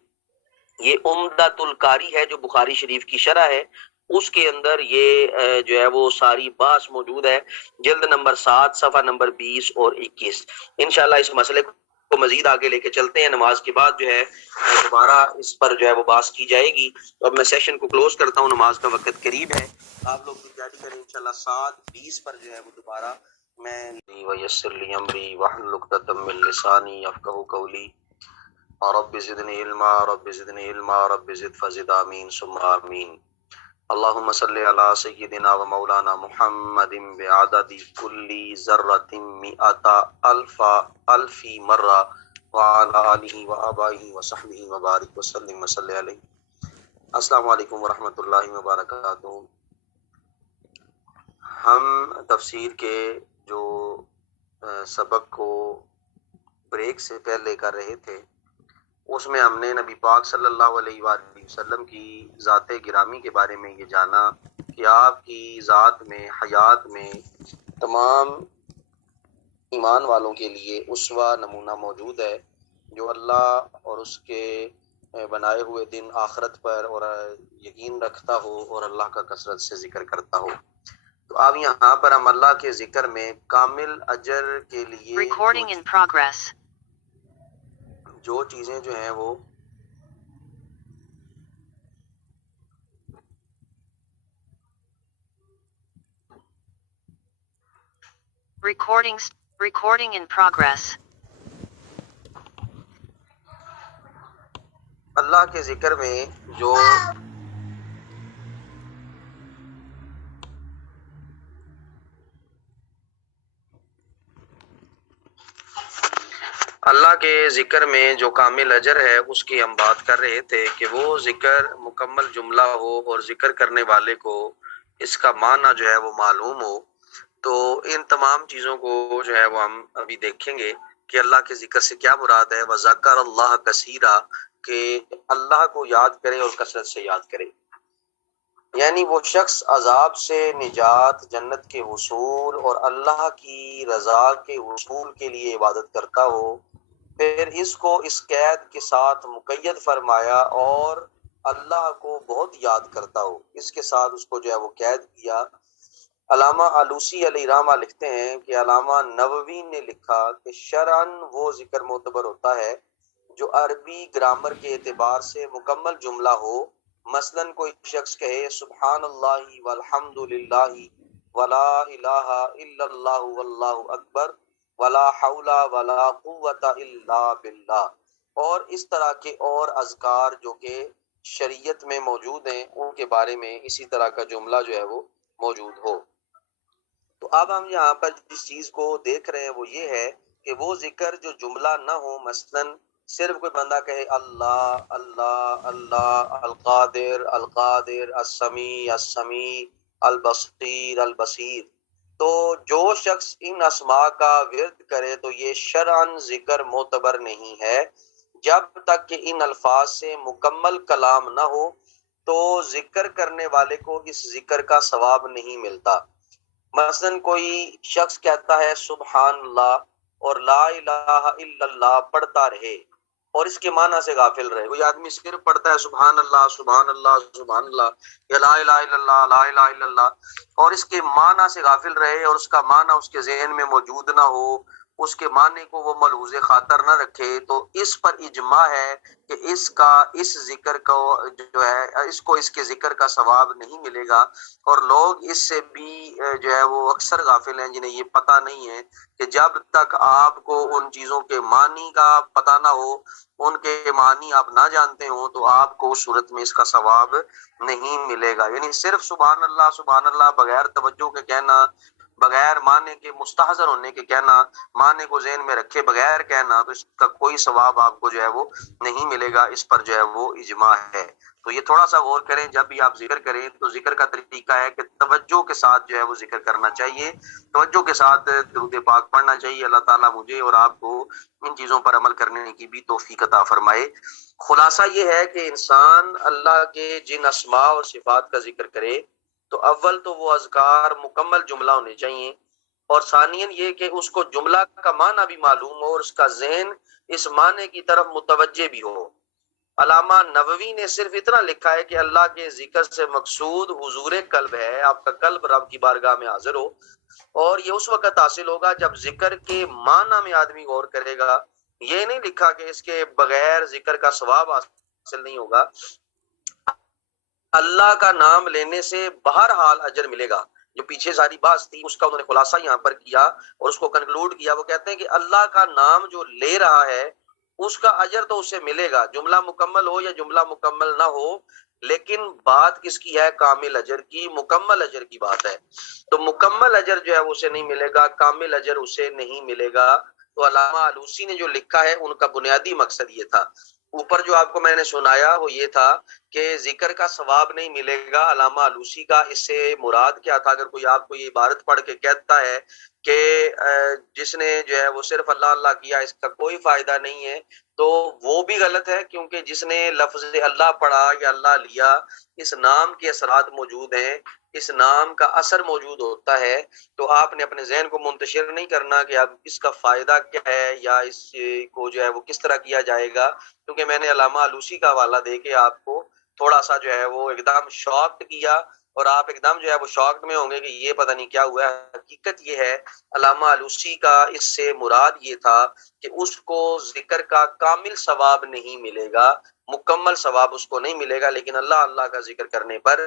یہ عمدۃ القاری ہے جو بخاری شریف کی شرح ہے، اس کے اندر یہ جو ہے وہ ساری بحث موجود ہے، جلد نمبر 7 صفحہ نمبر 20 اور 21. انشاءاللہ اس مسئلے کو مزید آگے لے کے چلتے ہیں. نماز کے بعد جو ہے دوبارہ اس پر جو ہے وہ بحث کی جائے گی. تو اب میں سیشن کو کلوز کرتا ہوں، نماز کا وقت قریب ہے، آپ لوگ بھی تیاری کریں. انشاءاللہ 7:20 پر جو ہے وہ دوبارہ میں ویسر لی امری واحلل عقدۃ من لسانی یفقهوا قولی رب زدنی علما رب زدنی علما رب زد فزد آمین ثم آمین. اللہم صلی علی سیدنا و مولانا محمد بعدد کل ذرۃ مئۃ الف مرہ وعلی آلہ و آبائہ و صحبہ وبارک وسلم وصلی علیہ. السلام علیکم ورحمۃ اللہ وبرکاتہ. ہم تفسیر کے جو سبق کو بریک سے پہلے کر رہے تھے، اس میں ہم نے نبی پاک صلی اللہ علیہ وآلہ وسلم کی ذات گرامی کے بارے میں یہ جانا کہ آپ کی ذات میں، حیات میں تمام ایمان والوں کے لیے اسوہ نمونہ موجود ہے، جو اللہ اور اس کے بنائے ہوئے دن آخرت پر اور یقین رکھتا ہو اور اللہ کا کثرت سے ذکر کرتا ہو. تو اب یہاں پر ہم اللہ کے ذکر میں کامل اجر کے لیے جو چیزیں جو ہیں وہ Recording in progress. اللہ کے ذکر میں جو اللہ کے ذکر میں جو کامل اجر ہے اس کی ہم بات کر رہے تھے کہ وہ ذکر مکمل جملہ ہو اور ذکر کرنے والے کو اس کا معنی جو ہے وہ معلوم ہو. تو ان تمام چیزوں کو جو ہے وہ ہم ابھی دیکھیں گے کہ اللہ کے ذکر سے کیا مراد ہے. وَذَكَرَ اللَّهَ كَثِيرًا، کہ اللہ کو یاد کرے اور کثرت سے یاد کرے. یعنی وہ شخص عذاب سے نجات، جنت کے حصول اور اللہ کی رضا کے حصول کے لیے عبادت کرتا ہو، پھر اس کو اس قید کے ساتھ مقید فرمایا اور اللہ کو بہت یاد کرتا ہو، اس کے ساتھ اس کو جو ہے وہ قید کیا. علامہ آلوسی علیہ رحمہ لکھتے ہیں کہ علامہ نووی نے لکھا کہ شرعاً وہ ذکر معتبر ہوتا ہے جو عربی گرامر کے اعتبار سے مکمل جملہ ہو. مثلاً کوئی شخص کہے سبحان اللہ والحمد للہ ولا الہ الا اللہ واللہ اکبر ولا حول ولا قوت الا باللہ، اور اس طرح کے اور اذکار جو کہ شریعت میں موجود ہیں ان کے بارے میں اسی طرح کا جملہ جو ہے وہ موجود ہو۔ تو اب ہم یہاں پر جس چیز کو دیکھ رہے ہیں وہ یہ ہے کہ وہ ذکر جو جملہ نہ ہو، مثلاً صرف کوئی بندہ کہے اللہ اللہ اللہ، القادر القادر، السمیع السمیع، البصیر البصیر، تو جو شخص ان اسماء کا ورد کرے تو یہ شرعاً ذکر معتبر نہیں ہے جب تک کہ ان الفاظ سے مکمل کلام نہ ہو، تو ذکر کرنے والے کو اس ذکر کا ثواب نہیں ملتا۔ مثلاً کوئی شخص کہتا ہے سبحان اللہ اور لا الہ الا اللہ پڑھتا رہے اور اس کے معنی سے غافل رہے۔ کوئی آدمی صرف پڑھتا ہے سبحان اللہ سبحان اللہ سبحان اللہ یا لا الہ الا اللہ لا الہ الا اللہ اور اس کے معنی سے غافل رہے اور اس کا معنی اس کے ذہن میں موجود نہ ہو، اس کے معنی کو وہ ملحوظ خاطر نہ رکھے، تو اس پر اجماع ہے کہ اس ذکر کو جو ہے اس کو اس کے ذکر کا ثواب نہیں ملے گا۔ اور لوگ اس سے بھی جو ہے وہ اکثر غافل ہیں، جنہیں یہ پتہ نہیں ہے کہ جب تک آپ کو ان چیزوں کے معنی کا پتہ نہ ہو، ان کے معنی آپ نہ جانتے ہوں، تو آپ کو اس صورت میں اس کا ثواب نہیں ملے گا۔ یعنی صرف سبحان اللہ بغیر توجہ کے کہنا، بغیر معنی کے مستحضر ہونے کے کہنا، معنی کو ذہن میں رکھے بغیر کہنا، تو اس کا کوئی ثواب آپ کو جو ہے وہ نہیں ملے گا۔ اس پر جو ہے وہ اجماع ہے۔ تو یہ تھوڑا سا غور کریں، جب بھی آپ ذکر کریں تو ذکر کا طریقہ ہے کہ توجہ کے ساتھ جو ہے وہ ذکر کرنا چاہیے، توجہ کے ساتھ درود پاک پڑھنا چاہیے۔ اللہ تعالیٰ مجھے اور آپ کو ان چیزوں پر عمل کرنے کی بھی توفیق عطا فرمائے۔ خلاصہ یہ ہے کہ انسان اللہ کے جن اسماء اور صفات کا ذکر کرے تو اول تو وہ اذکار مکمل جملہ ہونے چاہیے، اور ثانیاً یہ کہ اس کو جملہ کا معنی بھی معلوم ہو اور اس کا ذہن اس معنی کی طرف متوجہ بھی ہو۔ علامہ نووی نے صرف اتنا لکھا ہے کہ اللہ کے ذکر سے مقصود حضور قلب ہے، آپ کا قلب رب کی بارگاہ میں حاضر ہو، اور یہ اس وقت حاصل ہوگا جب ذکر کے معنی میں آدمی غور کرے گا۔ یہ نہیں لکھا کہ اس کے بغیر ذکر کا ثواب حاصل نہیں ہوگا۔ اللہ کا نام لینے سے بہرحال اجر ملے گا۔ جو پیچھے ساری بات تھی اس کا انہوں نے خلاصہ یہاں پر کیا اور اس کو کنکلوڈ کیا۔ وہ کہتے ہیں کہ اللہ کا نام جو لے رہا ہے اس کا اجر تو اسے ملے گا، جملہ مکمل ہو یا جملہ مکمل نہ ہو، لیکن بات کس کی ہے؟ کامل اجر کی، مکمل اجر کی بات ہے۔ تو مکمل اجر جو ہے وہ اسے نہیں ملے گا، کامل اجر اسے نہیں ملے گا۔ تو علامہ آلوسی نے جو لکھا ہے ان کا بنیادی مقصد یہ تھا۔ اوپر جو آپ کو میں نے سنایا وہ یہ تھا کہ ذکر کا ثواب نہیں ملے گا علامہ آلوسی کا، اس سے مراد کیا تھا؟ اگر کوئی آپ کو یہ عبارت پڑھ کے کہتا ہے کہ جس نے جو ہے وہ صرف اللہ اللہ کیا اس کا کوئی فائدہ نہیں ہے، تو وہ بھی غلط ہے، کیونکہ جس نے لفظ اللہ پڑھا یا اللہ لیا، اس نام کے اثرات موجود ہیں، اس نام کا اثر موجود ہوتا ہے۔ تو آپ نے اپنے ذہن کو منتشر نہیں کرنا کہ اب اس کا فائدہ کیا ہے یا اس کو جو ہے وہ کس طرح کیا جائے گا، کیونکہ میں نے علامہ آلوسی کا حوالہ دے کے آپ کو تھوڑا سا جو ہے وہ ایک دم شاکڈ کیا، اور آپ ایک دم جو ہے وہ شاکڈ میں ہوں گے کہ یہ پتہ نہیں کیا ہوا ہے۔ حقیقت یہ ہے علامہ آلوسی کا اس سے مراد یہ تھا کہ اس کو ذکر کا کامل ثواب نہیں ملے گا، مکمل ثواب اس کو نہیں ملے گا، لیکن اللہ اللہ کا ذکر کرنے پر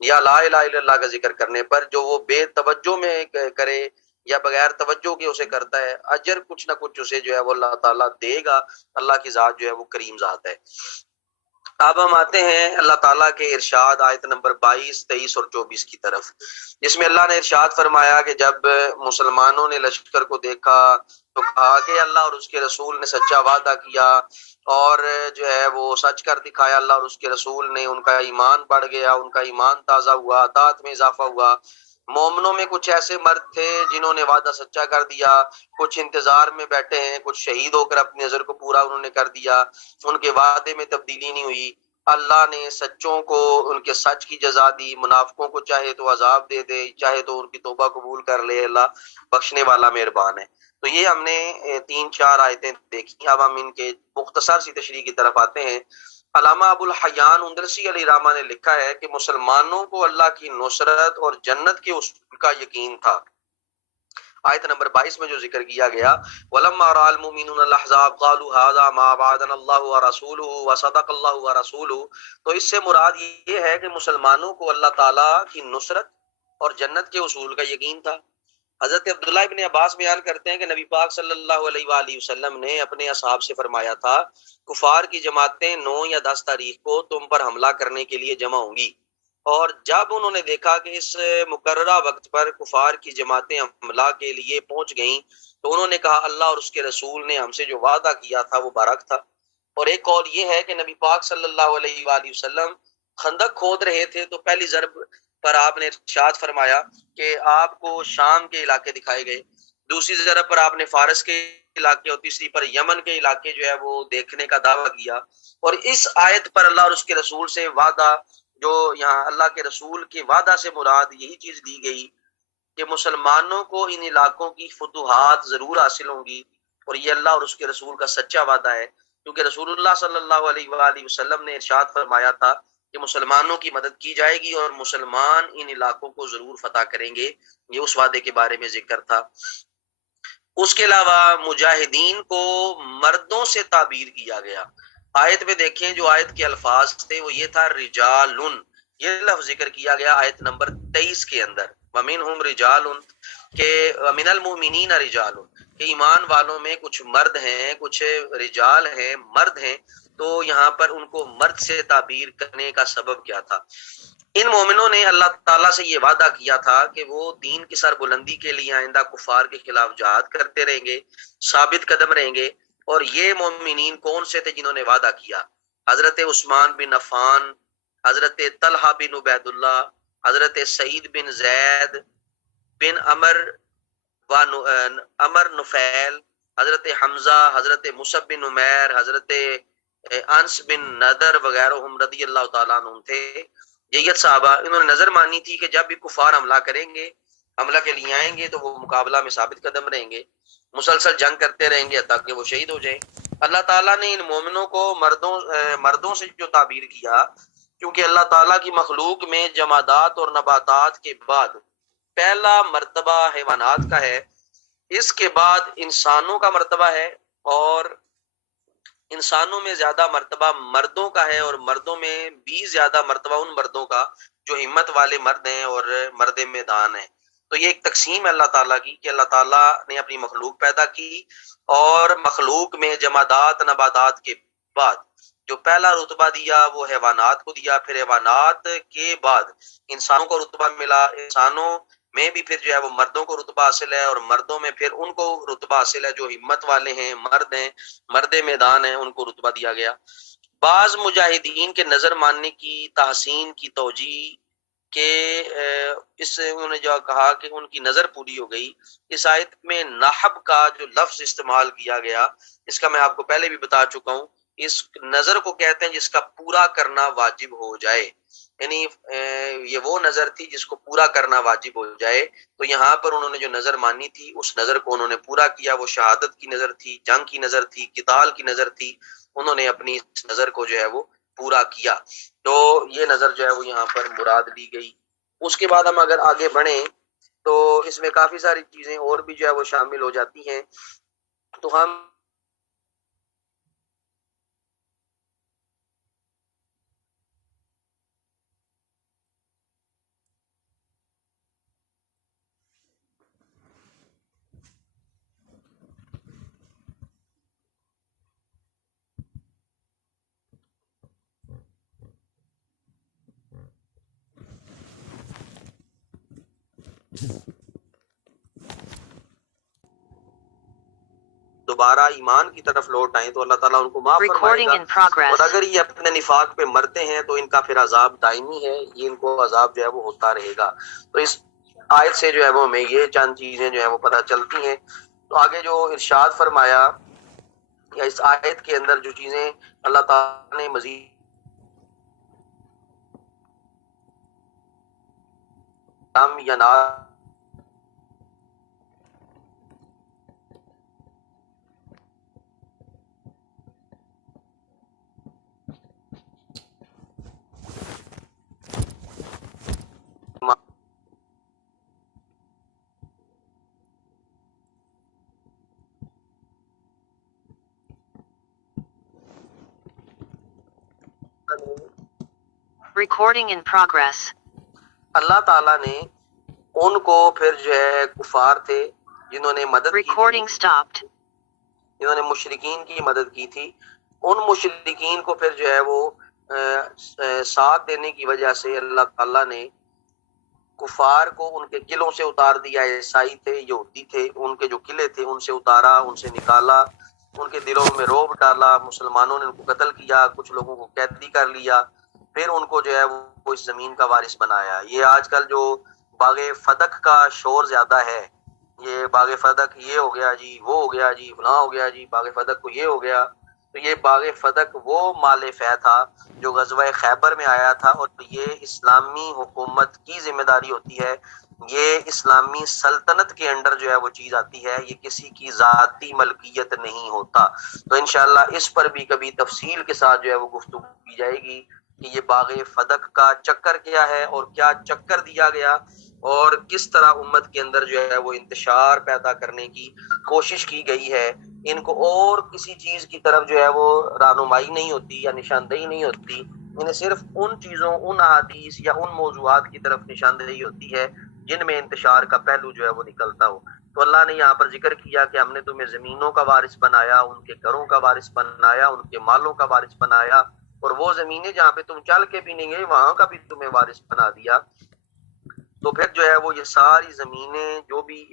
یا لا الہ الا اللہ کا ذکر کرنے پر جو وہ بے توجہ میں کرے یا بغیر توجہ کے اسے کرتا ہے، اجر کچھ نہ کچھ اسے جو ہے وہ اللہ تعالیٰ دے گا۔ اللہ کی ذات جو ہے وہ کریم ذات ہے۔ اب ہم آتے ہیں اللہ تعالیٰ کے ارشاد آیت نمبر 22، 23 اور 24 کی طرف، جس میں اللہ نے ارشاد فرمایا کہ جب مسلمانوں نے لشکر کو دیکھا تو کہا کہ اللہ اور اس کے رسول نے سچا وعدہ کیا اور جو ہے وہ سچ کر دکھایا۔ اللہ اور اس کے رسول نے، ان کا ایمان بڑھ گیا، ان کا ایمان تازہ ہوا، اطاعت میں اضافہ ہوا۔ مومنوں میں کچھ ایسے مرد تھے جنہوں نے وعدہ سچا کر دیا، کچھ انتظار میں بیٹھے ہیں، کچھ شہید ہو کر اپنی نظر کو پورا انہوں نے کر دیا، ان کے وعدے میں تبدیلی نہیں ہوئی۔ اللہ نے سچوں کو ان کے سچ کی جزا دی، منافقوں کو چاہے تو عذاب دے دے، چاہے تو ان کی توبہ قبول کر لے، اللہ بخشنے والا مہربان ہے۔ تو یہ ہم نے 3-4 آیتیں دیکھی۔ اب ہم ان کے مختصر سی تشریح کی طرف آتے ہیں۔ علامہ ابو الحیان اندرسی علیہ رحمہ نے لکھا ہے کہ مسلمانوں کو اللہ کی نصرت اور جنت کے اصول کا یقین تھا۔ آیت نمبر 22 میں جو ذکر کیا گیا، وَلَمَّا رَأَى الْمُؤْمِنُونَ الْأَحْزَابَ قَالُوا هَذَا مَا وَعَدَنَا اللَّهُ وَرَسُولُهُ وَصَدَقَ اللَّهُ وَرَسُولُهُ۔ تو اس سے مراد یہ ہے کہ مسلمانوں کو اللہ تعالیٰ کی نصرت اور جنت کے اصول کا یقین تھا۔ حضرت عبداللہ ابن عباس بیان کرتے ہیں کہ نبی پاک صلی اللہ علیہ وآلہ وسلم نے اپنے اصحاب سے فرمایا تھا کفار کی جماعتیں 9 یا 10 تاریخ کو تم پر حملہ کرنے کے لیے جمع ہوں گی، اور جب انہوں نے دیکھا کہ اس مقررہ وقت پر کفار کی جماعتیں حملہ کے لیے پہنچ گئیں تو انہوں نے کہا اللہ اور اس کے رسول نے ہم سے جو وعدہ کیا تھا وہ بارک تھا۔ اور ایک قول یہ ہے کہ نبی پاک صلی اللہ علیہ وآلہ وسلم خندق کھود رہے تھے تو پہلی ضرب پر آپ نے ارشاد فرمایا کہ آپ کو شام کے علاقے دکھائے گئے، دوسری ضرب پر آپ نے فارس کے علاقے اور تیسری پر یمن کے علاقے جو ہے وہ دیکھنے کا دعویٰ کیا۔ اور اس آیت پر اللہ اور اس کے رسول سے وعدہ، جو یہاں اللہ کے رسول کے وعدہ سے مراد یہی چیز دی گئی کہ مسلمانوں کو ان علاقوں کی فتوحات ضرور حاصل ہوں گی، اور یہ اللہ اور اس کے رسول کا سچا وعدہ ہے، کیونکہ رسول اللہ صلی اللہ علیہ وآلہ وسلم نے ارشاد فرمایا تھا کہ مسلمانوں کی مدد کی جائے گی اور مسلمان ان علاقوں کو ضرور فتح کریں گے، یہ اس وعدے کے بارے میں ذکر تھا۔ اس کے علاوہ مجاہدین کو مردوں سے تعبیر کیا گیا۔ آیت میں دیکھیں جو آیت کے الفاظ تھے وہ یہ تھا رجالن، یہ لفظ ذکر کیا گیا آیت نمبر 23 کے اندر، ومنہم رجالن، کہ من المؤمنین رجالن، کہ ایمان والوں میں کچھ مرد ہیں، کچھ رجال ہیں، مرد ہیں، تو یہاں پر ان کو مرد سے تعبیر کرنے کا سبب کیا تھا؟ ان مومنوں نے اللہ تعالیٰ سے یہ وعدہ کیا تھا کہ وہ دین کی سر بلندی کے لیے آئندہ کفار کے خلاف جہاد کرتے رہیں گے، ثابت قدم رہیں گے۔ اور یہ مومنین کون سے تھے جنہوں نے وعدہ کیا؟ حضرت عثمان بن عفان، حضرت طلحہ بن عبید اللہ، حضرت سعید بن زید بن عمر نفیل، حضرت حمزہ، حضرت مصعب بن عمیر، حضرت انس بن نضر وغیرہ رضی اللہ تعالیٰ عنہ تھے۔ جیت صحابہ، انہوں نے نظر مانی تھی کہ جب بھی کفار حملہ کریں گے، حملہ کے لیے آئیں گے تو وہ مقابلہ میں ثابت قدم رہیں گے، مسلسل جنگ کرتے رہیں گے تاکہ وہ شہید ہو جائیں۔ اللہ تعالیٰ نے ان مومنوں کو مردوں سے جو تعبیر کیا، کیونکہ اللہ تعالیٰ کی مخلوق میں جمادات اور نباتات کے بعد پہلا مرتبہ حیوانات کا ہے، اس کے بعد انسانوں کا مرتبہ ہے، اور انسانوں میں زیادہ مرتبہ مردوں کا ہے، اور مردوں میں بھی زیادہ مرتبہ ان مردوں کا جو ہمت والے مرد ہیں اور مرد میدان ہیں۔ تو یہ ایک تقسیم ہے اللہ تعالیٰ کی کہ اللہ تعالیٰ نے اپنی مخلوق پیدا کی، اور مخلوق میں جمادات نباتات کے بعد جو پہلا رتبہ دیا وہ حیوانات کو دیا، پھر حیوانات کے بعد انسانوں کو رتبہ ملا، انسانوں میں بھی پھر جو ہے وہ مردوں کو رتبہ حاصل ہے، اور مردوں میں پھر ان کو رتبہ حاصل ہے جو ہمت والے ہیں، مرد ہیں، مرد میدان ہیں، ان کو رتبہ دیا گیا۔ بعض مجاہدین کے نظر ماننے کی تحسین کی توجیہ کہ اس سے انہوں نے جو کہا کہ ان کی نظر پوری ہو گئی، اس آیت میں نحب کا جو لفظ استعمال کیا گیا، اس کا میں آپ کو پہلے بھی بتا چکا ہوں، اس نظر کو کہتے ہیں جس کا پورا کرنا واجب ہو جائے، یعنی یہ وہ نظر تھی جس کو پورا کرنا واجب ہو جائے۔ تو یہاں پر انہوں نے جو نظر مانی تھی اس نظر کو انہوں نے پورا کیا، وہ شہادت کی نظر تھی، جنگ کی نظر تھی، قتال کی نظر تھی، انہوں نے اپنی اس نظر کو جو ہے وہ پورا کیا، تو یہ نظر جو ہے وہ یہاں پر مراد لی گئی۔ اس کے بعد ہم اگر آگے بڑھیں تو اس میں کافی ساری چیزیں اور بھی جو ہے وہ شامل ہو جاتی ہیں، تو ہم دوبارہ ایمان کی طرف لوٹ آئیں تو اللہ تعالیٰ ان کو معاف فرمائے Recording گا، in progress. اور اگر یہ اپنے نفاق پہ مرتے ہیں تو ان کا پھر عذاب دائمی ہے، یہ ان کو عذاب جو ہے وہ ہوتا رہے گا۔ تو اس آیت سے جو ہے وہ ہمیں یہ چند چیزیں جو ہے وہ پتہ چلتی ہیں۔ تو آگے جو ارشاد فرمایا یا اس آیت کے اندر جو چیزیں اللہ تعالیٰ نے مزید یا نہ Recording in progress. اللہ تعالیٰ نے ان کو پھر جو ہے کفار تھے جنہوں نے مدد کی تھی، Recording stopped. جنہوں نے مشرکین کی مدد کی تھی، ان مشرکین کو پھر جو ہے وہ ساتھ دینے کی وجہ سے اللہ تعالیٰ نے کفار کو ان کے قلعوں سے اتار دیا. عیسائی تھے، یہودی تھے، ان کے جو قلعے تھے ان سے اتارا، ان سے نکالا، ان کے دلوں میں رعب ڈالا. مسلمانوں نے ان کو قتل کیا، کچھ لوگوں کو قیدی کر لیا، پھر ان کو جو ہے وہ اس زمین کا وارث بنایا. یہ آج کل جو باغ فدق کا شور زیادہ ہے، یہ باغ فدق یہ ہو گیا جی، وہ ہو گیا جی، فلاں ہو گیا جی، باغ فدق کو یہ ہو گیا. تو یہ باغ فدق وہ مال فہ تھا جو غزوہ خیبر میں آیا تھا، اور یہ اسلامی حکومت کی ذمہ داری ہوتی ہے. یہ اسلامی سلطنت کے انڈر جو ہے وہ چیز آتی ہے، یہ کسی کی ذاتی ملکیت نہیں ہوتا. تو انشاءاللہ اس پر بھی کبھی تفصیل کے ساتھ جو ہے وہ گفتگو کی جائے گی کہ یہ باغ فدق کا چکر کیا ہے اور کیا چکر دیا گیا، اور کس طرح امت کے اندر جو ہے وہ انتشار پیدا کرنے کی کوشش کی گئی ہے. ان کو اور کسی چیز کی طرف جو ہے وہ رہنمائی نہیں ہوتی یا نشاندہی نہیں ہوتی، انہیں صرف ان چیزوں، ان احادیث یا ان موضوعات کی طرف نشاندہی ہوتی ہے جن میں انتشار کا پہلو جو ہے وہ نکلتا ہو. تو اللہ نے یہاں پر ذکر کیا کہ ہم نے تمہیں زمینوں کا وارث بنایا، ان کے گھروں کا وارث بنایا، ان کے مالوں کا وارث بنایا، اور وہ زمینیں جہاں پہ تم چل کے بھی نہیں گئے وہاں کا بھی تمہیں وارث بنا دیا. تو پھر جو ہے وہ یہ ساری زمینیں جو بھی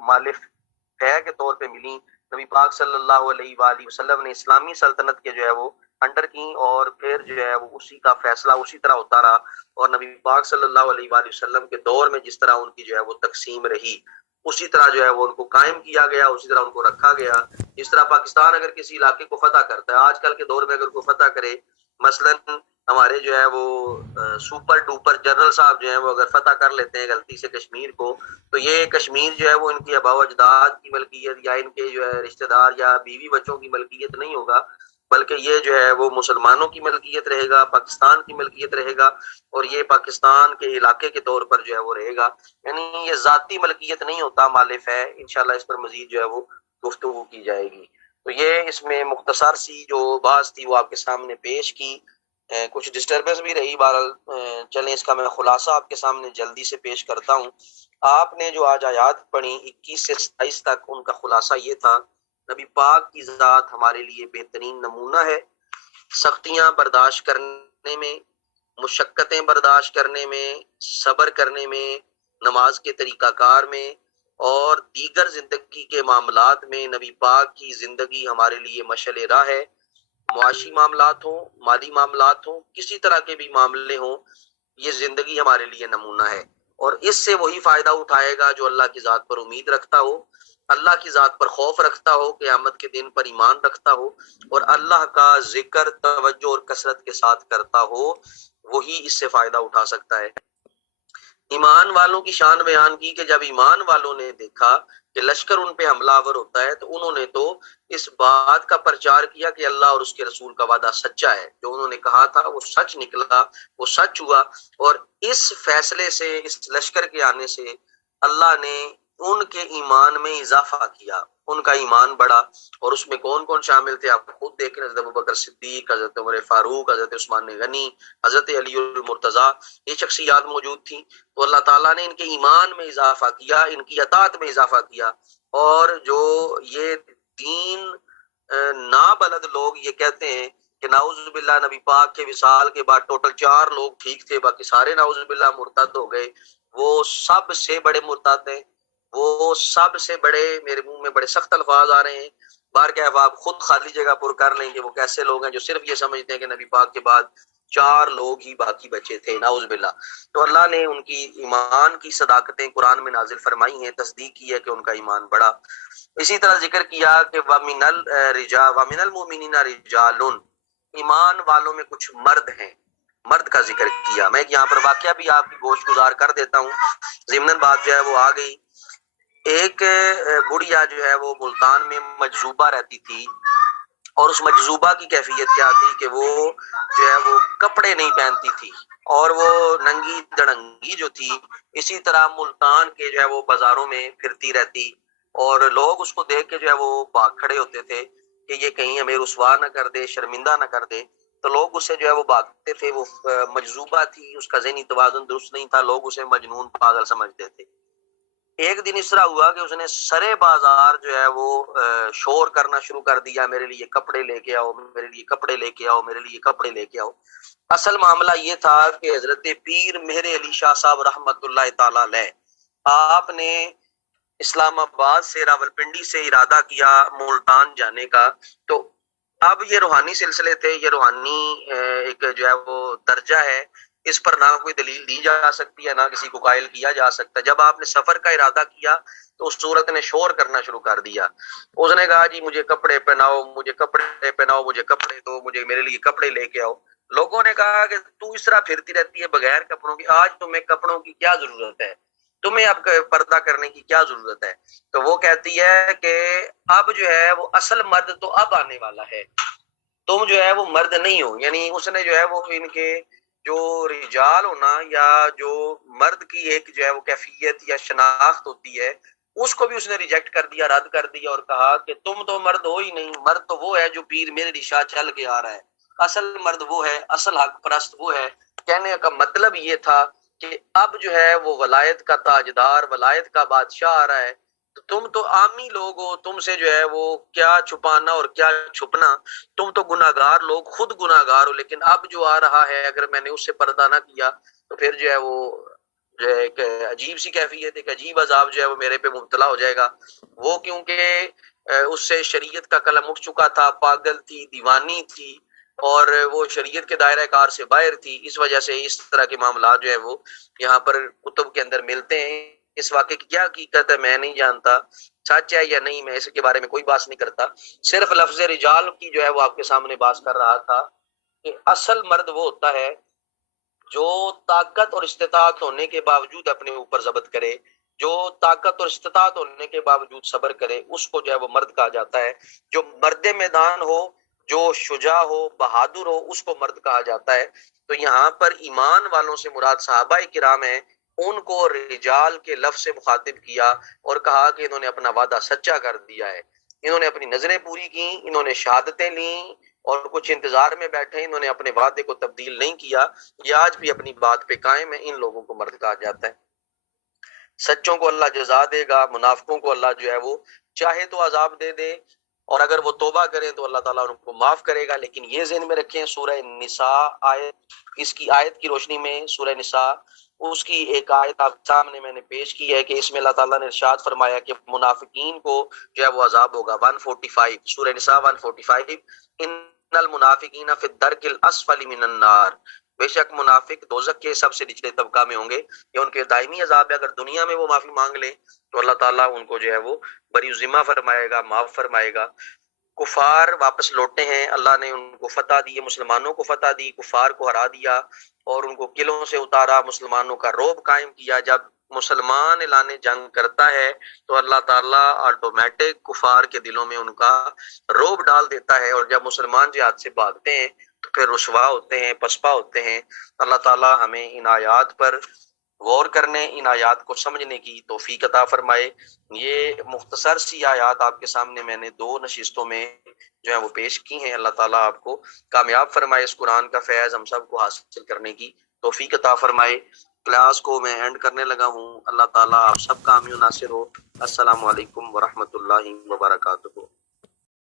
مال فہ کے طور پہ ملی، نبی پاک صلی اللہ علیہ وآلہ وسلم نے اسلامی سلطنت کے جو ہے وہ انڈر کی، اور پھر جو ہے وہ اسی کا فیصلہ اسی طرح ہوتا رہا. اور نبی پاک صلی اللہ علیہ وآلہ وسلم کے دور میں جس طرح ان کی جو ہے وہ تقسیم رہی، اسی طرح جو ہے وہ ان کو قائم کیا گیا، اسی طرح ان کو رکھا گیا. جس طرح پاکستان اگر کسی علاقے کو فتح کرتا ہے، آج کل کے دور میں اگر کوئی فتح کرے، مثلاً ہمارے جو ہے وہ سپر ڈوپر جنرل صاحب جو ہیں وہ اگر فتح کر لیتے ہیں غلطی سے کشمیر کو، تو یہ کشمیر جو ہے وہ ان کی آباء و اجداد کی ملکیت یا ان کے جو ہے رشتہ دار یا بیوی بچوں کی ملکیت نہیں ہوگا، بلکہ یہ جو ہے وہ مسلمانوں کی ملکیت رہے گا، پاکستان کی ملکیت رہے گا، اور یہ پاکستان کے علاقے کے طور پر جو ہے وہ رہے گا. یعنی یہ ذاتی ملکیت نہیں ہوتا مال فہ. انشاءاللہ اس پر مزید جو ہے وہ گفتگو کی جائے گی. تو یہ اس میں مختصر سی جو بات تھی وہ آپ کے سامنے پیش کی. کچھ ڈسٹربنس بھی رہی، بہرحال چلیں اس کا میں خلاصہ آپ کے سامنے جلدی سے پیش کرتا ہوں. آپ نے جو آج آیات پڑھی 21 سے 27 تک، ان کا خلاصہ یہ تھا: نبی پاک کی ذات ہمارے لیے بہترین نمونہ ہے، سختیاں برداشت کرنے میں، مشقتیں برداشت کرنے میں، صبر کرنے میں، نماز کے طریقہ کار میں، اور دیگر زندگی کے معاملات میں. نبی پاک کی زندگی ہمارے لیے مشعل راہ ہے. معاشی معاملات ہوں، مالی معاملات ہوں، کسی طرح کے بھی معاملے ہوں، یہ زندگی ہمارے لیے نمونہ ہے. اور اس سے وہی فائدہ اٹھائے گا جو اللہ کی ذات پر امید رکھتا ہو، اللہ کی ذات پر خوف رکھتا ہو، قیامت کے دن پر ایمان رکھتا ہو، اور اللہ کا ذکر توجہ اور کثرت کے ساتھ کرتا ہو، وہی اس سے فائدہ اٹھا سکتا ہے. ایمان والوں کی شان بیان کی کہ جب ایمان والوں نے دیکھا کہ لشکر ان پہ حملہ آور ہوتا ہے تو انہوں نے تو اس بات کا پرچار کیا کہ اللہ اور اس کے رسول کا وعدہ سچا ہے، جو انہوں نے کہا تھا وہ سچ نکلا، وہ سچ ہوا. اور اس فیصلے سے، اس لشکر کے آنے سے اللہ نے ان کے ایمان میں اضافہ کیا، ان کا ایمان بڑھا. اور اس میں کون کون شامل تھے آپ خود دیکھیں: حضرت ابوبکر صدیق، حضرت عمر فاروق، حضرت عثمان غنی، حضرت علی المرتضیٰ، یہ شخصیات موجود تھیں. تو اللہ تعالیٰ نے ان کے ایمان میں اضافہ کیا، ان کی اطاعت میں اضافہ کیا. اور جو یہ دین نابلد لوگ یہ کہتے ہیں کہ نعوذ باللہ نبی پاک کے وصال کے بعد ٹوٹل 4 لوگ ٹھیک تھے، باقی سارے نعوذ باللہ مرتد ہو گئے، وہ سب سے بڑے مرتد ہیں، وہ سب سے بڑے، میرے منہ میں بڑے سخت الفاظ آ رہے ہیں، بار کہ آپ خود خالی جگہ پر کر لیں کہ وہ کیسے لوگ ہیں جو صرف یہ سمجھتے ہیں کہ نبی پاک کے بعد 4 لوگ ہی باقی بچے تھے، نعوذ باللہ. تو اللہ نے ان کی ایمان کی صداقتیں قرآن میں نازل فرمائی ہیں، تصدیق کی ہے کہ ان کا ایمان بڑھا. اسی طرح ذکر کیا کہ وَمِنَ الْمُؤْمِنِينَ رِجَالٌ، ایمان والوں میں کچھ مرد ہیں، مرد کا ذکر کیا. میں یہاں پر واقعہ بھی آپ کی گوش گزار کر دیتا ہوں، ضمناً بات جو ہے وہ آ گئی. ایک بڑھیا جو ہے وہ ملتان میں مجذوبہ رہتی تھی، اور اس مجذوبہ کی کیفیت کیا تھی کہ وہ جو ہے وہ کپڑے نہیں پہنتی تھی، اور وہ ننگی دڑنگی جو تھی. اسی طرح ملتان کے جو ہے وہ بازاروں میں پھرتی رہتی، اور لوگ اس کو دیکھ کے جو ہے وہ بھاگ کھڑے ہوتے تھے کہ یہ کہیں ہمیں رسوا نہ کر دے، شرمندہ نہ کر دے. تو لوگ اسے جو ہے وہ بھاگتے تھے. وہ مجذوبہ تھی، اس کا ذہنی توازن درست نہیں تھا، لوگ اسے مجنون، پاگل سمجھتے تھے. ایک دن اس طرح ہوا کہ اس نے سرے بازار جو ہے وہ شور کرنا شروع کر دیا، میرے لیے کپڑے لے کے آؤ، میرے لیے کپڑے لے کے آؤ، میرے لیے کپڑے لے کے آؤ۔ اصل معاملہ یہ تھا کہ حضرت پیر مہر علی شاہ صاحب رحمت اللہ تعالی علیہ، آپ نے اسلام آباد سے راولپنڈی سے ارادہ کیا ملتان جانے کا، تو اب یہ روحانی سلسلے تھے، یہ روحانی ایک جو ہے وہ درجہ ہے، اس پر نہ کوئی دلیل دی جا سکتی ہے، نہ کسی کو قائل کیا جا سکتا۔ جب آپ نے سفر کا ارادہ کیا تو اس صورت نے شور کرنا شروع کر دیا، اس نے کہا جی مجھے کپڑے پہناؤ، مجھے کپڑے پہناؤ، مجھے کپڑے دو، مجھے میرے لیے کپڑے لے کے آؤ۔ لوگوں نے کہا کہ تو اس طرح پھرتی رہتی ہے بغیر کپڑوں کی، آج تمہیں کپڑوں کی کیا ضرورت ہے، تمہیں اب پردہ کرنے کی کیا ضرورت ہے؟ تو وہ کہتی ہے کہ اب جو ہے وہ اصل مرد تو اب آنے والا ہے، تم جو ہے وہ مرد نہیں ہو۔ یعنی اس نے جو ہے وہ ان کے جو رجال ہونا یا جو مرد کی ایک جو ہے وہ کیفیت یا شناخت ہوتی ہے، اس کو بھی اس نے ریجیکٹ کر دیا، رد کر دیا، اور کہا کہ تم تو مرد ہو ہی نہیں، مرد تو وہ ہے جو پیر میرے شاہ چل کے آ رہا ہے، اصل مرد وہ ہے، اصل حق پرست وہ ہے۔ کہنے کا مطلب یہ تھا کہ اب جو ہے وہ ولایت کا تاجدار، ولایت کا بادشاہ آ رہا ہے، تو تم تو عامی لوگ ہو، تم سے جو ہے وہ کیا چھپانا اور کیا چھپنا، تم تو گناہگار لوگ، خود گناہگار ہو، لیکن اب جو آ رہا ہے اگر میں نے اس سے پردہ نہ کیا تو پھر جو ہے وہ جو ہے ایک عجیب سی کیفیت، ایک عجیب عذاب جو ہے وہ میرے پہ مبتلا ہو جائے گا۔ وہ کیونکہ اس سے شریعت کا قلم اٹھ چکا تھا، پاگل تھی، دیوانی تھی، اور وہ شریعت کے دائرہ کار سے باہر تھی، اس وجہ سے اس طرح کے معاملات جو ہے وہ یہاں پر کتب کے اندر ملتے ہیں۔ اس واقعے کی کیا حقیقت ہے میں نہیں جانتا، سچ ہے یا نہیں میں اس کے بارے میں کوئی بات نہیں کرتا، صرف لفظ رجال کی جو ہے وہ آپ کے سامنے بات کر رہا تھا کہ اصل مرد وہ ہوتا ہے جو طاقت اور استطاعت ہونے کے باوجود اپنے اوپر ضبط کرے، جو طاقت اور استطاعت ہونے کے باوجود صبر کرے، اس کو جو ہے وہ مرد کہا جاتا ہے۔ جو مرد میدان ہو، جو شجاع ہو، بہادر ہو، اس کو مرد کہا جاتا ہے۔ تو یہاں پر ایمان والوں سے مراد صحابہ کرام ہیں، ان کو رجال کے لفظ سے مخاطب کیا اور کہا کہ انہوں نے اپنا وعدہ سچا کر دیا ہے، انہوں نے اپنی نظریں پوری کی، انہوں نے شہادتیں لیں اور کچھ انتظار میں بیٹھے، انہوں نے اپنے وعدے کو تبدیل نہیں کیا، یہ آج بھی اپنی بات پہ قائم ہے، ان لوگوں کو مرد کہا جاتا ہے۔ سچوں کو اللہ جزا دے گا، منافقوں کو اللہ جو ہے وہ چاہے تو عذاب دے دے، اور اگر وہ توبہ کریں تو اللہ تعالیٰ ان کو معاف کرے گا۔ لیکن یہ ذہن میں رکھیں، سورہ نساء آیت، اس کی آیت کی روشنی میں سورہ نساء، اس کی ایک آیت آپ سامنے میں نے پیش کی ہے کہ اس میں اللہ تعالیٰ نے ارشاد فرمایا کہ منافقین کو جو ہے وہ عذاب ہوگا۔ 145 سورہ نساء 145، ان المنافقین فی الدرک الاسفل من النار، بے شک منافق دوزخ کے سب سے نچلے طبقہ میں ہوں گے، یا ان کے دائمی عذاب ہے۔ اگر دنیا میں وہ معافی مانگ لیں تو اللہ تعالیٰ ان کو جو ہے وہ بری ذمہ فرمائے گا، معاف فرمائے گا۔ کفار واپس لوٹے ہیں، اللہ نے ان کو فتح دی، مسلمانوں کو فتح دی، کفار کو ہرا دیا اور ان کو قلعوں سے اتارا، مسلمانوں کا رعب قائم کیا۔ جب مسلمان اعلان جنگ کرتا ہے تو اللہ تعالیٰ آٹومیٹک کفار کے دلوں میں ان کا رعب ڈال دیتا ہے، اور جب مسلمان جہاد سے بھاگتے ہیں تو پھر رسوا ہوتے ہیں، پسپا ہوتے ہیں۔ اللہ تعالیٰ ہمیں ان آیات پر غور کرنے، ان آیات کو سمجھنے کی توفیق عطا فرمائے۔ یہ مختصر سی آیات آپ کے سامنے میں نے 2 نشستوں میں جو ہے وہ پیش کی ہیں۔ اللہ تعالیٰ آپ کو کامیاب فرمائے، اس قرآن کا فیض ہم سب کو حاصل کرنے کی توفیق عطا فرمائے۔ کلاس کو میں اینڈ کرنے لگا ہوں، اللہ تعالیٰ آپ سب کا حامی و ناصر ہو۔ السلام علیکم ورحمۃ اللہ وبرکاتہ۔